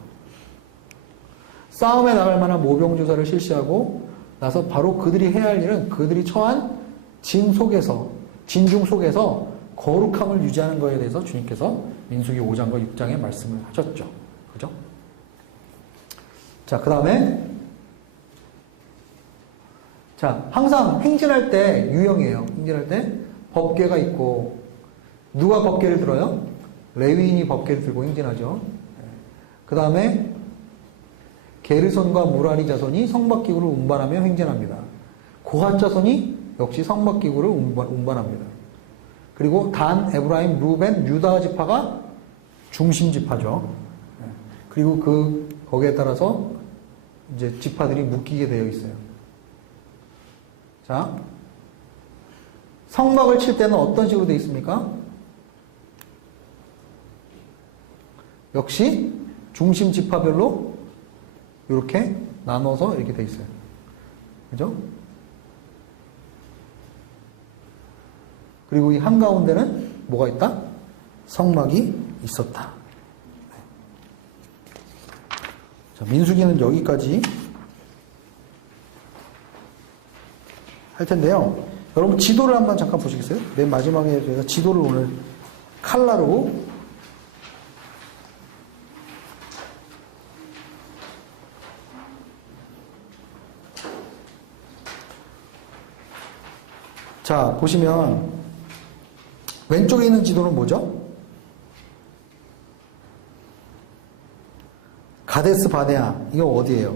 싸움에 나갈 만한 모병조사를 실시하고 나서 바로 그들이 해야 할 일은 그들이 처한 진중 속에서 거룩함을 유지하는 것에 대해서 주님께서 민수기 5장과 6장에 말씀을 하셨죠. 그죠? 자, 그 다음에 자, 항상 행진할 때 유형이에요. 행진할 때 법궤가 있고 누가 법궤를 들어요? 레위인이 법궤를 들고 행진하죠. 그 다음에 게르손과 무라리 자손이 성막기구를 운반하며 행진합니다. 고핫 자손이 역시 성막기구를 운반합니다. 그리고 단, 에브라임, 루벤, 유다 지파가 중심 지파죠. 그리고 거기에 따라서 이제 지파들이 묶이게 되어 있어요. 자, 성막을 칠 때는 어떤 식으로 되어 있습니까? 역시 중심 지파별로 이렇게 나눠서 이렇게 되어 있어요. 그죠? 그리고 이 한가운데는 뭐가 있다? 성막이 있었다. 자, 민수기는 여기까지 할 텐데요. 여러분 지도를 한번 잠깐 보시겠어요? 맨 마지막에 저희가 지도를 오늘 칼라로 자, 보시면 왼쪽에 있는 지도는 뭐죠? 가데스 바네아. 이거 어디예요?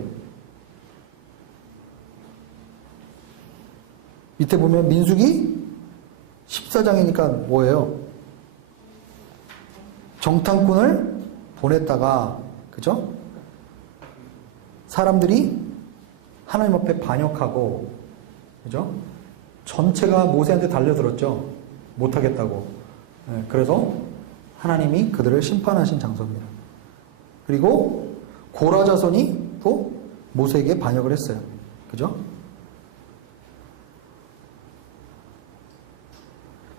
밑에 보면 민수기 14장이니까 뭐예요? 정탐꾼을 보냈다가, 그죠? 사람들이 하나님 앞에 반역하고, 그죠? 전체가 모세한테 달려들었죠. 못하겠다고. 그래서 하나님이 그들을 심판하신 장소입니다. 그리고 고라 자손이 또 모세에게 반역을 했어요. 그죠?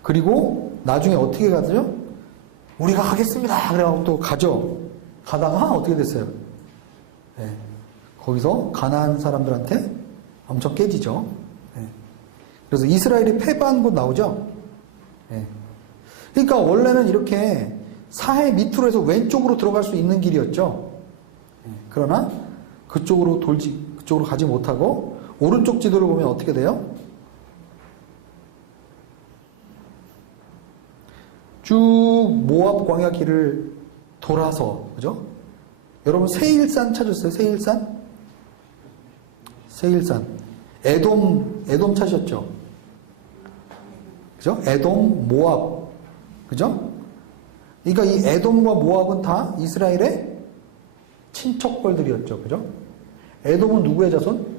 그리고 나중에 어떻게 가죠? 우리가 가겠습니다. 그래갖고 또 가죠. 가다가 어떻게 됐어요? 네. 거기서 가나안 사람들한테 엄청 깨지죠. 네. 그래서 이스라엘이 패배한 곳 나오죠. 네. 그러니까 원래는 이렇게 사해 밑으로 해서 왼쪽으로 들어갈 수 있는 길이었죠. 네. 그러나 그쪽으로 가지 못하고 오른쪽 지도를 보면 어떻게 돼요? 쭉 모압 광야 길을 돌아서, 그죠? 여러분 세일산 찾았어요? 세일산. 에돔 찾으셨죠? 그죠? 에돔, 모압. 그죠? 그러니까 이 에돔과 모압은 다 이스라엘의 친척벌들이었죠. 그죠? 에돔은 누구의 자손?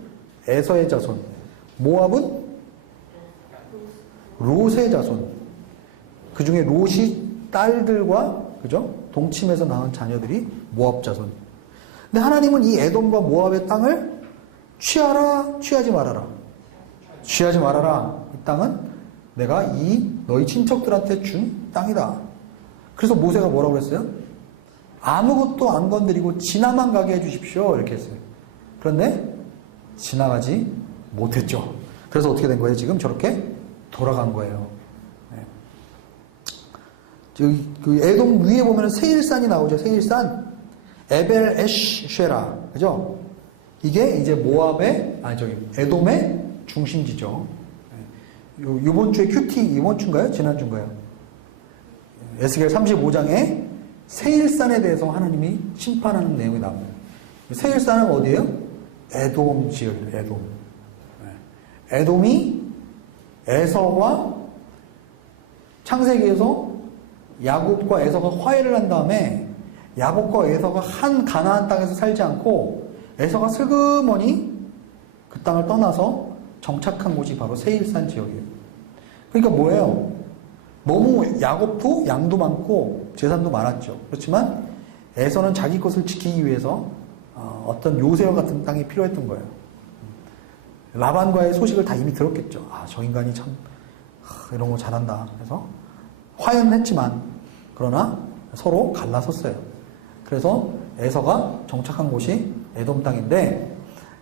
에서의 자손. 모압은 롯의 자손. 그 중에 롯이 딸들과, 그죠? 동침에서 낳은 자녀들이 모압 자손. 근데 하나님은 이 에돔과 모압의 땅을 취하라, 취하지 말아라. 취하지 말아라. 이 땅은 내가 너희 친척들한테 준 땅이다. 그래서 모세가 뭐라고 했어요? 아무것도 안 건드리고 지나만 가게 해주십시오. 이렇게 했어요. 그런데 지나가지 못했죠. 그래서 어떻게 된 거예요? 지금 저렇게 돌아간 거예요. 네. 그 에돔 위에 보면 세일산이 나오죠. 세일산. 에벨 에쉐라. 그죠? 이게 이제 에돔의 중심지죠. 이번 주에 큐티, 이번 주인가요? 지난주인가요? 에스겔 35장에 세일산에 대해서 하나님이 심판하는 내용이 나옵니다. 세일산은 어디예요? 에돔 지역이에요. 에돔. 에돔이 에서와 창세기에서 야곱과 에서가 화해를 한 다음에 야곱과 에서가 한 가나안 땅에서 살지 않고 에서가 슬그머니 그 땅을 떠나서 정착한 곳이 바로 세일산 지역이에요. 그러니까 뭐예요? 너무 야곱도 양도 많고 재산도 많았죠. 그렇지만 에서는 자기 것을 지키기 위해서 어떤 요새와 같은 땅이 필요했던 거예요. 라반과의 소식을 다 이미 들었겠죠. 저 인간이 참 이런 거 잘한다. 그래서 화해는 했지만 그러나 서로 갈라섰어요. 그래서 에서가 정착한 곳이 에돔 땅인데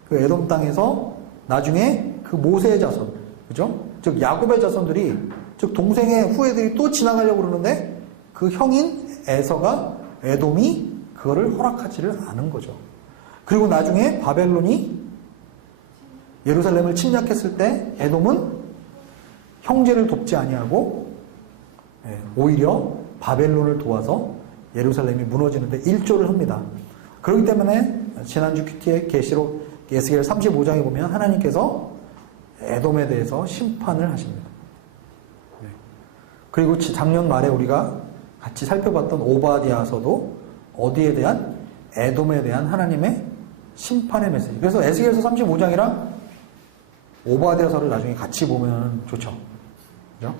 그 에돔 땅에서 나중에 그 모세의 자손, 그죠? 즉 야곱의 자손들이, 즉 동생의 후예들이 또 지나가려고 그러는데 그 형인 에돔이 그거를 허락하지를 않은 거죠. 그리고 나중에 바벨론이 예루살렘을 침략했을 때 에돔은 형제를 돕지 아니하고 오히려 바벨론을 도와서 예루살렘이 무너지는데 일조를 합니다. 그렇기 때문에 지난주 큐티의 계시록 에스겔 35장에 보면 하나님께서 에돔에 대해서 심판을 하십니다. 그리고 작년 말에 우리가 같이 살펴봤던 오바댜서도 어디에 대한? 에돔에 대한 하나님의 심판의 메시지. 그래서 에스겔서 35장이랑 오바댜서를 나중에 같이 보면 좋죠. 그죠?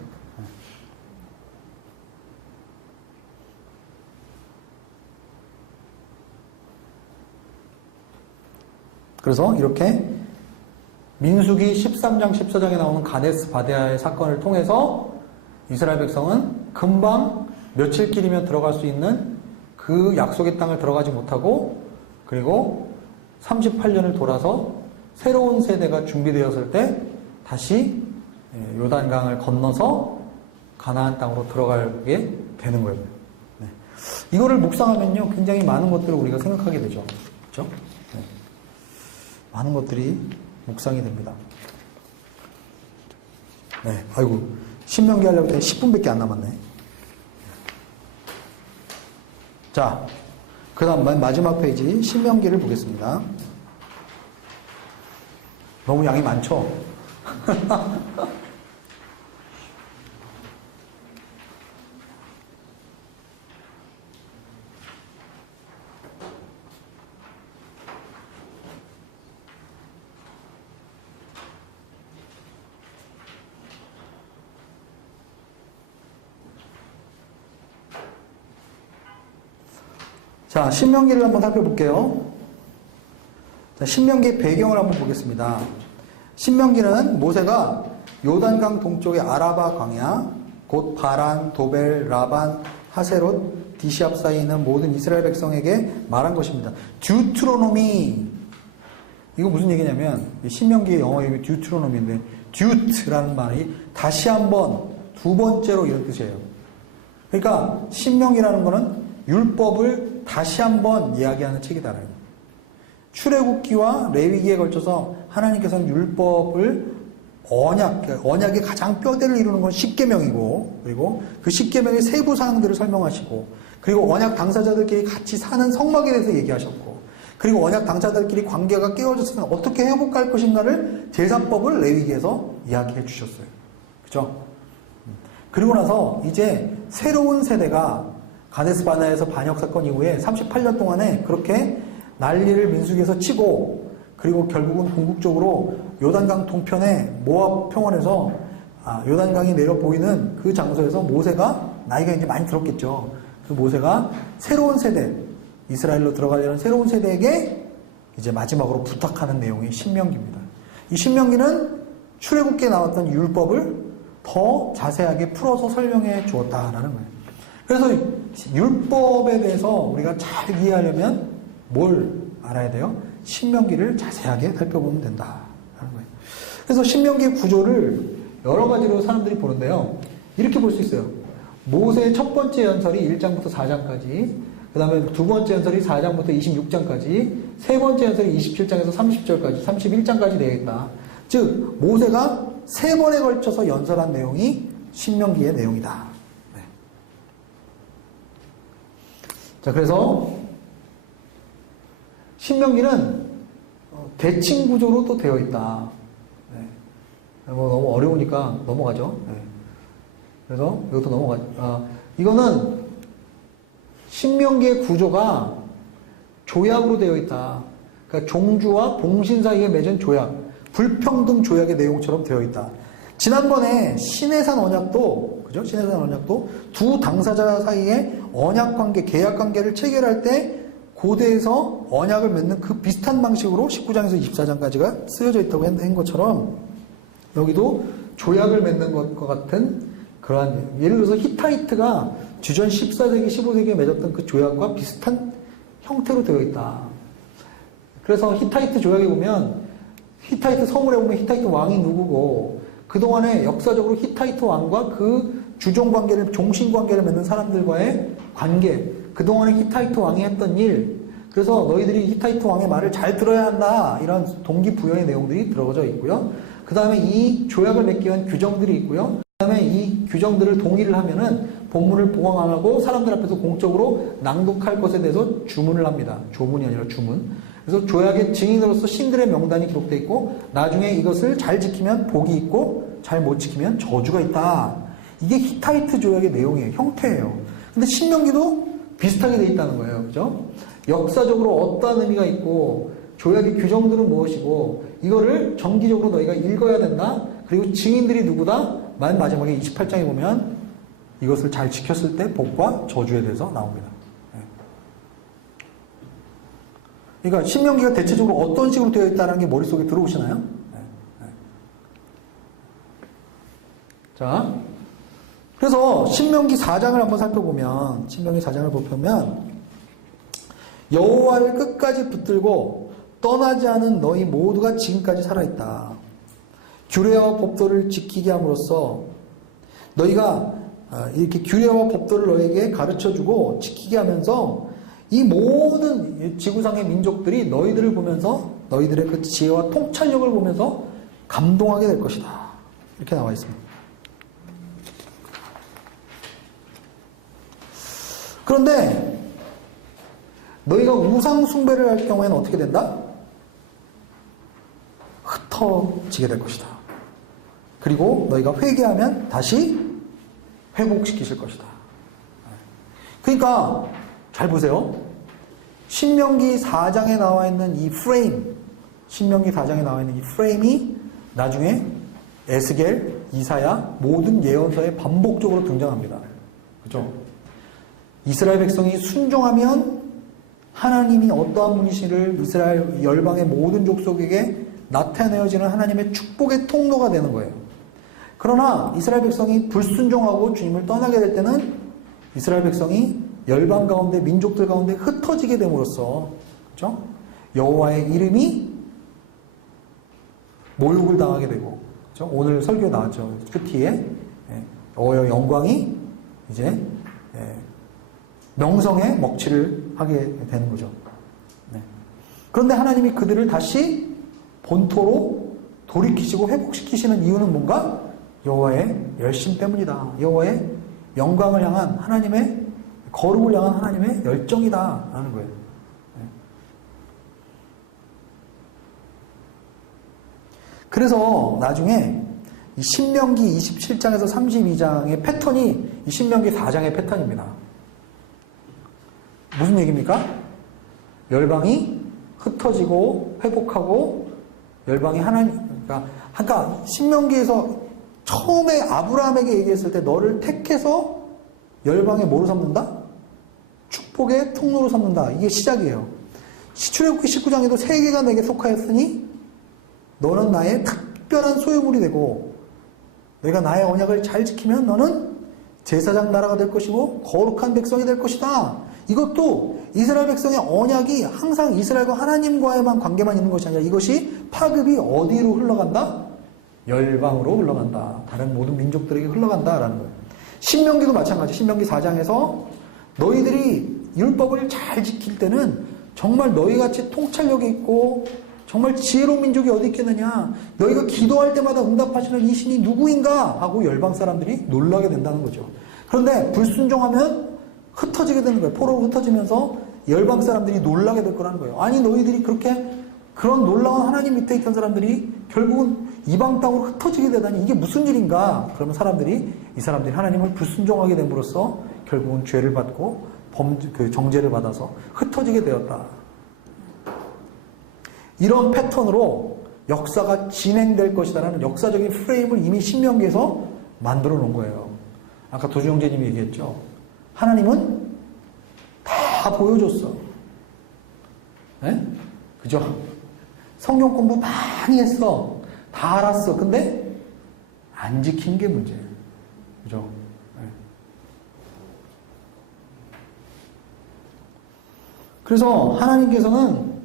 그래서 이렇게 민수기 13장, 14장에 나오는 가데스 바네아의 사건을 통해서 이스라엘 백성은 금방 며칠길이면 들어갈 수 있는 그 약속의 땅을 들어가지 못하고 그리고 38년을 돌아서 새로운 세대가 준비되었을 때 다시 요단강을 건너서 가나안 땅으로 들어가게 되는 거예요. 네. 이거를 묵상하면요 굉장히 많은 것들을 우리가 생각하게 되죠. 그렇죠? 네. 많은 것들이 묵상이 됩니다. 네, 아이고 신명기 하려고 했더니 10분밖에 안 남았네. 자, 그 다음 마지막 페이지 신명기를 보겠습니다. 너무 양이 많죠? 자, 신명기를 한번 살펴볼게요. 자, 신명기의 배경을 한번 보겠습니다. 신명기는 모세가 요단강 동쪽의 아라바 광야, 곧 바란, 도벨, 라반, 하세롯, 디시압 사이에 있는 모든 이스라엘 백성에게 말한 것입니다. 듀트로노미, 이거 무슨 얘기냐면 신명기의 영어 이름이 듀트로노미인데 듀트라는 말이 다시 한번, 두 번째로 이런 뜻이에요. 그러니까 신명기라는 거는 율법을 다시 한번 이야기하는 책이다. 출애굽기와 레위기에 걸쳐서 하나님께서는 율법을 언약의 가장 뼈대를 이루는 건 십계명이고, 그리고 그 십계명의 세부 사항들을 설명하시고, 그리고 언약 당사자들끼리 같이 사는 성막에 대해서 얘기하셨고, 그리고 언약 당사자들끼리 관계가 깨어졌으면 어떻게 회복할 것인가를 제사법을 레위기에서 이야기해 주셨어요. 그죠? 그리고 나서 이제 새로운 세대가 가데스 바네아에서 반역 사건 이후에 38년 동안에 그렇게 난리를 민수기에서 치고, 그리고 결국은 궁극적으로 요단강 동편의 모압 평원에서 요단강이 내려 보이는 그 장소에서 모세가 나이가 이제 많이 들었겠죠. 그 모세가 새로운 세대, 이스라엘로 들어가려는 새로운 세대에게 이제 마지막으로 부탁하는 내용이 신명기입니다. 이 신명기는 출애굽기에 나왔던 율법을 더 자세하게 풀어서 설명해 주었다라는 거예요. 그래서 율법에 대해서 우리가 잘 이해하려면 뭘 알아야 돼요? 신명기를 자세하게 살펴보면 된다라는 거예요. 그래서 신명기의 구조를 여러 가지로 사람들이 보는데요. 이렇게 볼 수 있어요. 모세의 첫 번째 연설이 1장부터 4장까지, 그 다음에 두 번째 연설이 4장부터 26장까지, 세 번째 연설이 27장에서 30절까지, 31장까지 되어 있다. 즉 모세가 세 번에 걸쳐서 연설한 내용이 신명기의 내용이다. 네. 자, 그래서 신명기는 대칭 구조로 또 되어 있다. 네. 너무 어려우니까 넘어가죠. 네. 그래서 이것도 이거는 신명기의 구조가 조약으로 되어 있다. 그러니까 종주와 봉신 사이에 맺은 조약, 불평등 조약의 내용처럼 되어 있다. 지난번에 시내산 언약도, 그죠? 시내산 언약도 두 당사자 사이에 언약 관계, 계약 관계를 체결할 때 고대에서 언약을 맺는 그 비슷한 방식으로 19장에서 24장까지가 쓰여져 있다고 한 것처럼 여기도 조약을 맺는 것과 같은 그러한, 예를 들어서 히타이트가 주전 14세기, 15세기에 맺었던 그 조약과 비슷한 형태로 되어 있다. 그래서 히타이트 조약에 보면 히타이트 서물에 보면 히타이트 왕이 누구고, 그동안에 역사적으로 히타이트 왕과 그 주종 관계를, 종신 관계를 맺는 사람들과의 관계, 그동안에 히타이트 왕이 했던 일, 그래서 너희들이 히타이트 왕의 말을 잘 들어야 한다, 이런 동기부여의 내용들이 들어져 있고요. 그 다음에 이 조약을 맺기 위한 규정들이 있고요. 그 다음에 이 규정들을 동의를 하면은 본문을 보강 안 하고 사람들 앞에서 공적으로 낭독할 것에 대해서 주문을 합니다. 조문이 아니라 주문. 그래서 조약의 증인으로서 신들의 명단이 기록되어 있고, 나중에 이것을 잘 지키면 복이 있고 잘 못 지키면 저주가 있다. 이게 히타이트 조약의 내용이에요. 형태예요. 근데 신명기도 비슷하게 되어 있다는 거예요. 그죠? 역사적으로 어떠한 의미가 있고, 조약의 규정들은 무엇이고, 이거를 정기적으로 너희가 읽어야 된다. 그리고 증인들이 누구다? 맨 마지막에 28장에 보면 이것을 잘 지켰을 때 복과 저주에 대해서 나옵니다. 그러니까 신명기가 대체적으로 어떤 식으로 되어 있다는 게 머릿속에 들어오시나요? 자, 그래서 신명기 4장을 한번 살펴보면, 신명기 4장을 보면 여호와를 끝까지 붙들고 떠나지 않은 너희 모두가 지금까지 살아있다. 규례와 법도를 지키게 함으로써 너희가 이렇게 규례와 법도를 너에게 가르쳐주고 지키게 하면서 이 모든 지구상의 민족들이 너희들을 보면서 너희들의 그 지혜와 통찰력을 보면서 감동하게 될 것이다. 이렇게 나와 있습니다. 그런데 너희가 우상 숭배를 할 경우에는 어떻게 된다? 흩어지게 될 것이다. 그리고 너희가 회개하면 다시 회복시키실 것이다. 그러니까 잘 보세요. 신명기 4장에 나와 있는 이 프레임, 신명기 4장에 나와 있는 이 프레임이 나중에 에스겔, 이사야 모든 예언서에 반복적으로 등장합니다. 그죠? 이스라엘 백성이 순종하면 하나님이 어떠한 분이시를 이스라엘 열방의 모든 족속에게 나타내어지는 하나님의 축복의 통로가 되는 거예요. 그러나 이스라엘 백성이 불순종하고 주님을 떠나게 될 때는 이스라엘 백성이 열방 가운데 민족들 가운데 흩어지게 됨으로써 그렇죠? 여호와의 이름이 모욕을 당하게 되고 그렇죠? 오늘 설교에 나왔죠. 끝뒤에 여호와의 영광이 이제 명성의 먹칠을 하게 되는 거죠. 그런데 하나님이 그들을 다시 본토로 돌이키시고 회복시키시는 이유는 뭔가? 여호와의 열심 때문이다. 여호와의 영광을 향한 하나님의 거룩을 향한 하나님의 열정이다 라는 거예요. 그래서 나중에 이 신명기 27장에서 32장의 패턴이 이 신명기 4장의 패턴입니다. 무슨 얘기입니까? 열방이 흩어지고 회복하고 열방이 하나님, 그러니까 신명기에서 처음에 아브라함에게 얘기했을 때 너를 택해서 열방의 뭐로 삼는다? 축복의 통로로 삼는다. 이게 시작이에요. 출애굽기 19장에도 세계가 내게 속하였으니 너는 나의 특별한 소유물이 되고 너희가 나의 언약을 잘 지키면 너는 제사장 나라가 될 것이고 거룩한 백성이 될 것이다. 이것도 이스라엘 백성의 언약이 항상 이스라엘과 하나님과의만 관계만 있는 것이 아니라 이것이 파급이 어디로 흘러간다? 열방으로 흘러간다. 다른 모든 민족들에게 흘러간다라는 거예요. 신명기도 마찬가지. 신명기 4장에서 너희들이 율법을 잘 지킬 때는 정말 너희같이 통찰력이 있고 정말 지혜로운 민족이 어디 있겠느냐. 너희가 기도할 때마다 응답하시는 이 신이 누구인가 하고 열방 사람들이 놀라게 된다는 거죠. 그런데 불순종하면 흩어지게 되는 거예요. 포로로 흩어지면서 열방 사람들이 놀라게 될 거라는 거예요. 아니 너희들이 그렇게 그런 놀라운 하나님 밑에 있던 사람들이 결국은 이방 땅으로 흩어지게 되다니 이게 무슨 일인가? 그러면 이 사람들이 하나님을 불순종하게 됨으로써 결국은 죄를 받고 정죄를 받아서 흩어지게 되었다. 이런 패턴으로 역사가 진행될 것이다라는 역사적인 프레임을 이미 신명기에서 만들어 놓은 거예요. 아까 도주영재님이 얘기했죠. 하나님은 다 보여줬어. 네? 그죠? 성경 공부 많이 했어. 다 알았어. 근데 안 지킨 게 문제예요. 그죠? 네. 그래서 하나님께서는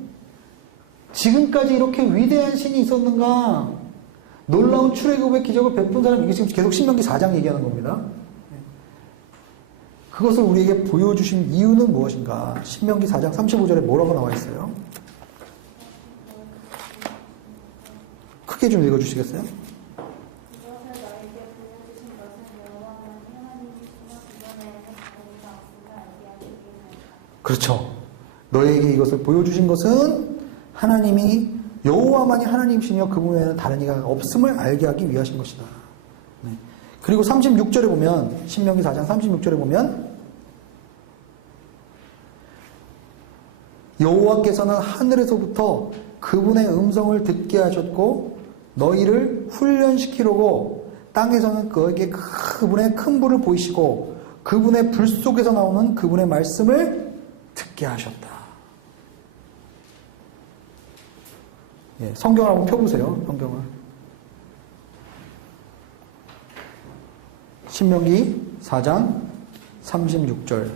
지금까지 이렇게 위대한 신이 있었는가? 놀라운 출애굽의 기적을 베푼 사람, 이게 지금 계속 신명기 4장 얘기하는 겁니다. 그것을 우리에게 보여주신 이유는 무엇인가? 신명기 4장 35절에 뭐라고 나와 있어요? 크게 좀 읽어주시겠어요? 그렇죠. 너에게 이것을 보여주신 것은 하나님이 여호와만이 하나님이시며 그분 외에는 다른 이가 없음을 알게 하기 위하신 것이다. 네. 그리고 36절에 보면 신명기 4장 36절에 보면 여호와께서는 하늘에서부터 그분의 음성을 듣게 하셨고 너희를 훈련시키려고 땅에서는 그에게 그분의 큰 불을 보이시고 그분의 불 속에서 나오는 그분의 말씀을 듣게 하셨다. 예, 성경을 한번 펴보세요. 성경을. 신명기 4장 36절.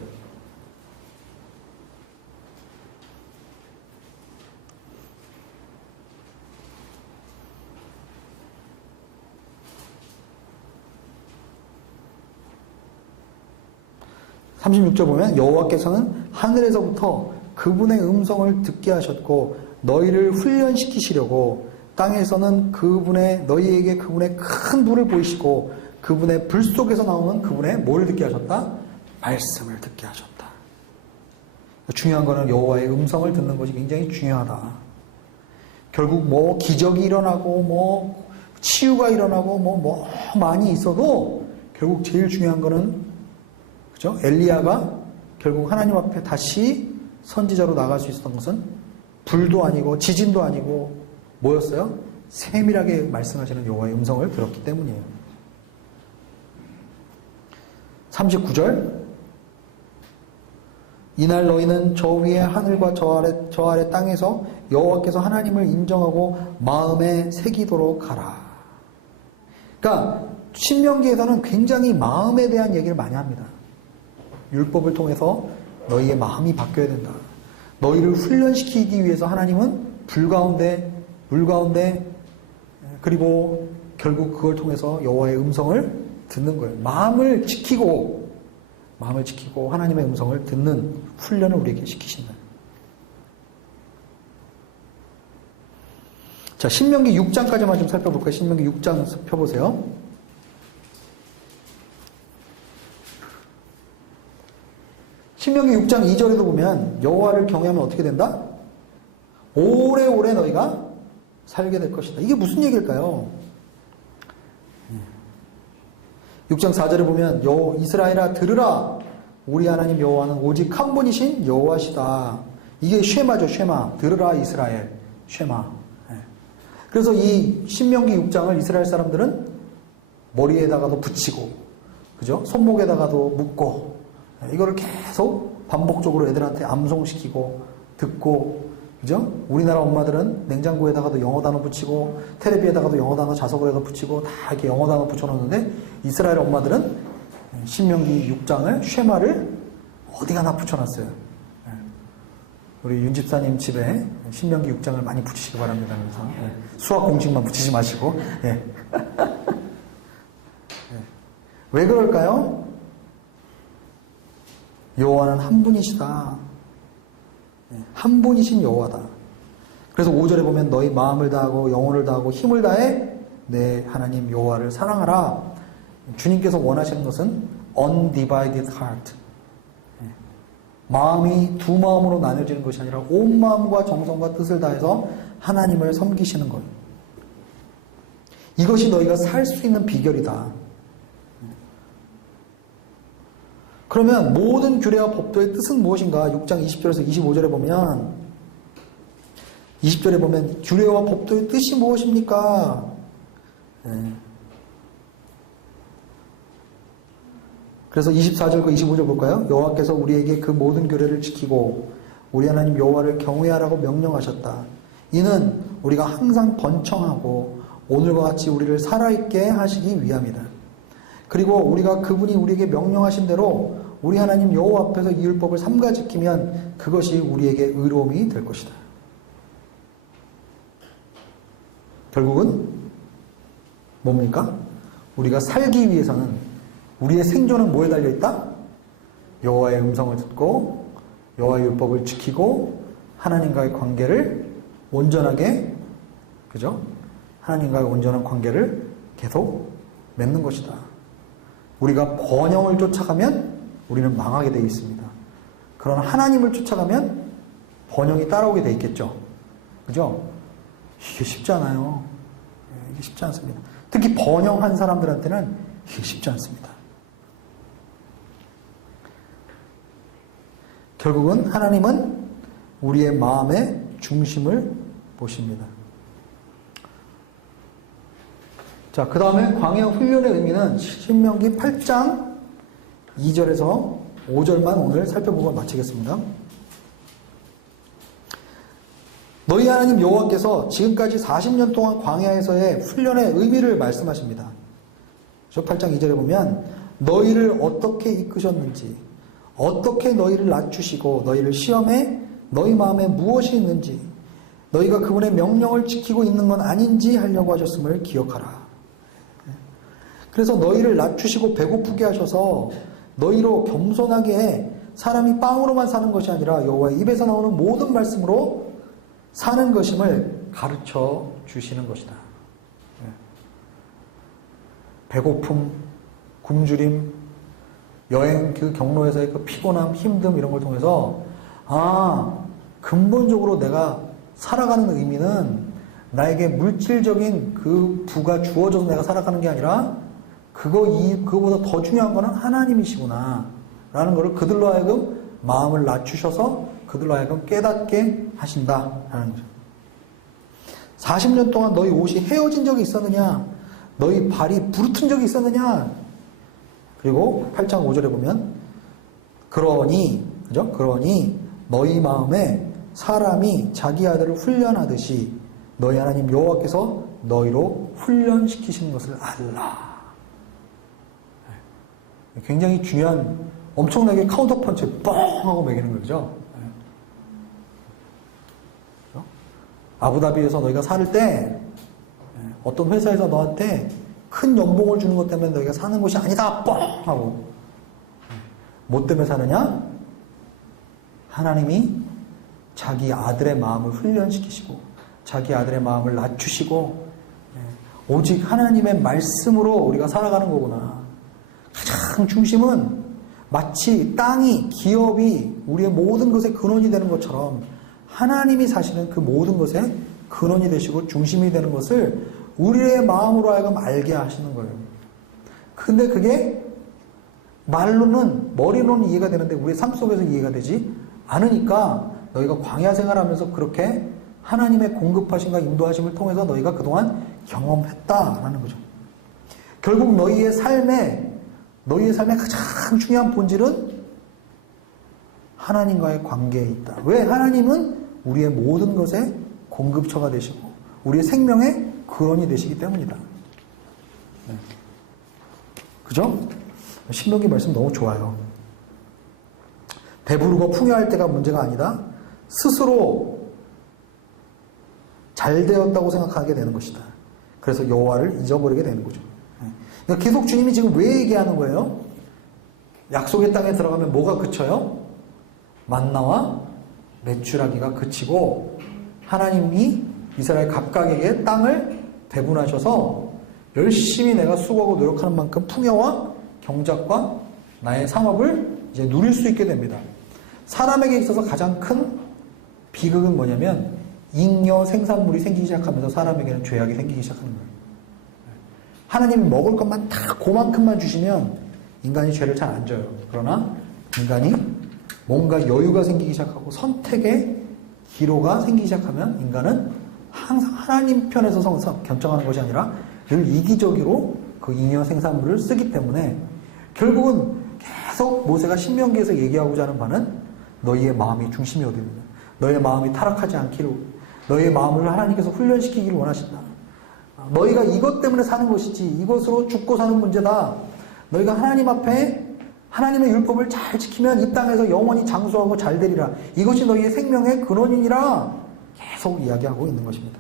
보면 여호와께서는 하늘에서부터 그분의 음성을 듣게 하셨고 너희를 훈련시키시려고 땅에서는 너희에게 그분의 큰 불을 보이시고 그분의 불 속에서 나오는 그분의 뭐를 듣게 하셨다? 말씀을 듣게 하셨다. 중요한 거는 여호와의 음성을 듣는 것이 굉장히 중요하다. 결국 뭐 기적이 일어나고 뭐 치유가 일어나고 뭐 많이 있어도 결국 제일 중요한 거는 그죠? 엘리야가 결국 하나님 앞에 다시 선지자로 나갈 수 있었던 것은 불도 아니고 지진도 아니고 뭐였어요? 세밀하게 말씀하시는 여호와의 음성을 들었기 때문이에요. 39절 이날 너희는 저 위에 하늘과 저 아래 땅에서 여호와께서 하나님을 인정하고 마음에 새기도록 하라. 그러니까 신명기에서는 굉장히 마음에 대한 얘기를 많이 합니다. 율법을 통해서 너희의 마음이 바뀌어야 된다. 너희를 훈련시키기 위해서 하나님은 불 가운데, 물 가운데, 그리고 결국 그걸 통해서 여호와의 음성을 듣는 거예요. 마음을 지키고 하나님의 음성을 듣는 훈련을 우리에게 시키신다. 자, 신명기 6장까지만 좀 살펴볼까요? 신명기 6장 펴보세요. 신명기 6장 2절에도 보면 여호와를 경외하면 어떻게 된다? 오래오래 너희가 살게 될 것이다. 이게 무슨 얘기일까요? 6장 4절에 보면 이스라엘아 들으라 우리 하나님 여호와는 오직 한 분이신 여호와시다. 이게 쉐마죠. 쉐마. 들으라 이스라엘. 쉐마. 그래서 이 신명기 6장을 이스라엘 사람들은 머리에다가도 붙이고, 그죠? 손목에다가도 묶고, 이거를 계속 반복적으로 애들한테 암송시키고 듣고, 그죠? 우리나라 엄마들은 냉장고에다가도 영어 단어 붙이고 테레비에다가도 영어 단어 자석으로 붙이고 다 이렇게 영어 단어 붙여놓는데, 이스라엘 엄마들은 신명기 6장을 쉐마를 어디 가나 붙여놨어요. 우리 윤 집사님 집에 신명기 6장을 많이 붙이시기 바랍니다. 그래서 수학 공식만 붙이지 마시고. 왜 그럴까요? 여호와는 한 분이시다. 한 분이신 여호와다. 그래서 5절에 보면 너희 마음을 다하고 영혼을 다하고 힘을 다해 내 하나님 여호와를 사랑하라. 주님께서 원하시는 것은 undivided heart. 마음이 두 마음으로 나눠지는 것이 아니라 온 마음과 정성과 뜻을 다해서 하나님을 섬기시는 것. 이것이 너희가 살 수 있는 비결이다. 그러면 모든 규례와 법도의 뜻은 무엇인가? 6장 20절에서 25절에 보면 20절에 보면 규례와 법도의 뜻이 무엇입니까? 그래서 24절과 25절 볼까요? 여호와께서 우리에게 그 모든 규례를 지키고 우리 하나님 여호와를 경외하라고 명령하셨다. 이는 우리가 항상 번청하고 오늘과 같이 우리를 살아있게 하시기 위함이다. 그리고 우리가 그분이 우리에게 명령하신 대로 우리 하나님 여호와 앞에서 이 율법을 삼가 지키면 그것이 우리에게 의로움이 될 것이다. 결국은 뭡니까? 우리가 살기 위해서는 우리의 생존은 뭐에 달려있다? 여호와의 음성을 듣고 여호와의 율법을 지키고 하나님과의 관계를 온전하게, 그죠? 하나님과의 온전한 관계를 계속 맺는 것이다. 우리가 번영을 쫓아가면 우리는 망하게 되어 있습니다. 그러나 하나님을 쫓아가면 번영이 따라오게 되어 있겠죠. 그죠? 이게 쉽지 않아요. 이게 쉽지 않습니다. 특히 번영한 사람들한테는 이게 쉽지 않습니다. 결국은 하나님은 우리의 마음의 중심을 보십니다. 자, 그 다음에 광야 훈련의 의미는 신명기 8장 2절에서 5절만 오늘 살펴보고 마치겠습니다. 너희 하나님 여호와께서 지금까지 40년 동안 광야에서의 훈련의 의미를 말씀하십니다. 8장 2절에 보면 너희를 어떻게 이끄셨는지, 어떻게 너희를 낮추시고 너희를 시험해 너희 마음에 무엇이 있는지, 너희가 그분의 명령을 지키고 있는 건 아닌지 하려고 하셨음을 기억하라. 그래서 너희를 낮추시고 배고프게 하셔서 너희로 겸손하게 해 사람이 빵으로만 사는 것이 아니라 여호와의 입에서 나오는 모든 말씀으로 사는 것임을 가르쳐 주시는 것이다. 배고픔, 굶주림, 여행 그 경로에서의 그 피곤함, 힘듦 이런 걸 통해서 근본적으로 내가 살아가는 의미는 나에게 물질적인 그 부가 주어져서 내가 살아가는 게 아니라 그거보다 더 중요한 거는 하나님이시구나 라는 것을 그들로 하여금 마음을 낮추셔서 그들로 하여금 깨닫게 하신다라는 거죠. 40년 동안 너희 옷이 헤어진 적이 있었느냐? 너희 발이 부르튼 적이 있었느냐? 그리고 8장 5절에 보면 그러니 너희 마음에 사람이 자기 아들을 훈련하듯이 너희 하나님 여호와께서 너희로 훈련시키시는 것을 알라. 굉장히 중요한 엄청나게 카운터 펀치 뻥 하고 매기는 거죠. 아부다비에서 너희가 살 때 어떤 회사에서 너한테 큰 연봉을 주는 것 때문에 너희가 사는 곳이 아니다 뻥 하고 뭐 때문에 사느냐? 하나님이 자기 아들의 마음을 훈련시키시고 자기 아들의 마음을 낮추시고 오직 하나님의 말씀으로 우리가 살아가는 거구나. 가장 중심은 마치 땅이, 기업이 우리의 모든 것의 근원이 되는 것처럼 하나님이 사시는 그 모든 것의 근원이 되시고 중심이 되는 것을 우리의 마음으로 하여금 알게 하시는 거예요. 근데 그게 말로는, 머리로는 이해가 되는데 우리의 삶 속에서 이해가 되지 않으니까 너희가 광야 생활하면서 그렇게 하나님의 공급하심과 인도하심을 통해서 너희가 그동안 경험했다라는 거죠. 결국 너희의 삶의 가장 중요한 본질은 하나님과의 관계에 있다. 왜? 하나님은 우리의 모든 것의 공급처가 되시고 우리의 생명의 근원이 되시기 때문이다. 네. 그죠? 신명기 말씀 너무 좋아요. 배부르고 풍요할 때가 문제가 아니다. 스스로 잘 되었다고 생각하게 되는 것이다. 그래서 여호와를 잊어버리게 되는 거죠. 그러니까 계속 주님이 지금 왜 얘기하는 거예요? 약속의 땅에 들어가면 뭐가 그쳐요? 만나와 메추라기가 그치고 하나님이 이스라엘 각각에게 땅을 배분하셔서 열심히 내가 수고하고 노력하는 만큼 풍요와 경작과 나의 상업을 이제 누릴 수 있게 됩니다. 사람에게 있어서 가장 큰 비극은 뭐냐면 잉여 생산물이 생기기 시작하면서 사람에게는 죄악이 생기기 시작하는 거예요. 하나님이 먹을 것만 다 그만큼만 주시면 인간이 죄를 잘 안 져요. 그러나 인간이 뭔가 여유가 생기기 시작하고 선택의 기로가 생기기 시작하면 인간은 항상 하나님 편에서 결정하는 것이 아니라 늘 이기적으로 그 잉여 생산물을 쓰기 때문에 결국은 계속 모세가 신명기에서 얘기하고자 하는 바는 너희의 마음이 중심이 어디 있느냐. 너희의 마음이 타락하지 않기를, 너희의 마음을 하나님께서 훈련시키기를 원하신다. 너희가 이것 때문에 사는 것이지 이것으로 죽고 사는 문제다. 너희가 하나님 앞에 하나님의 율법을 잘 지키면 이 땅에서 영원히 장수하고 잘 되리라. 이것이 너희의 생명의 근원이니라. 계속 이야기하고 있는 것입니다.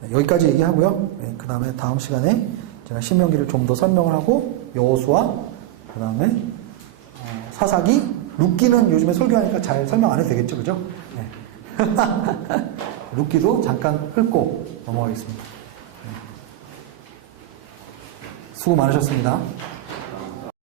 네, 여기까지 얘기하고요. 네, 그 다음에 다음 시간에 제가 신명기를 좀 더 설명을 하고 여호수아, 그 다음에 사사기, 룻기는 요즘에 설교하니까 잘 설명 안 해도 되겠죠, 그죠? 네. 룻기도 잠깐 훑고 넘어가겠습니다. 네. 수고 많으셨습니다.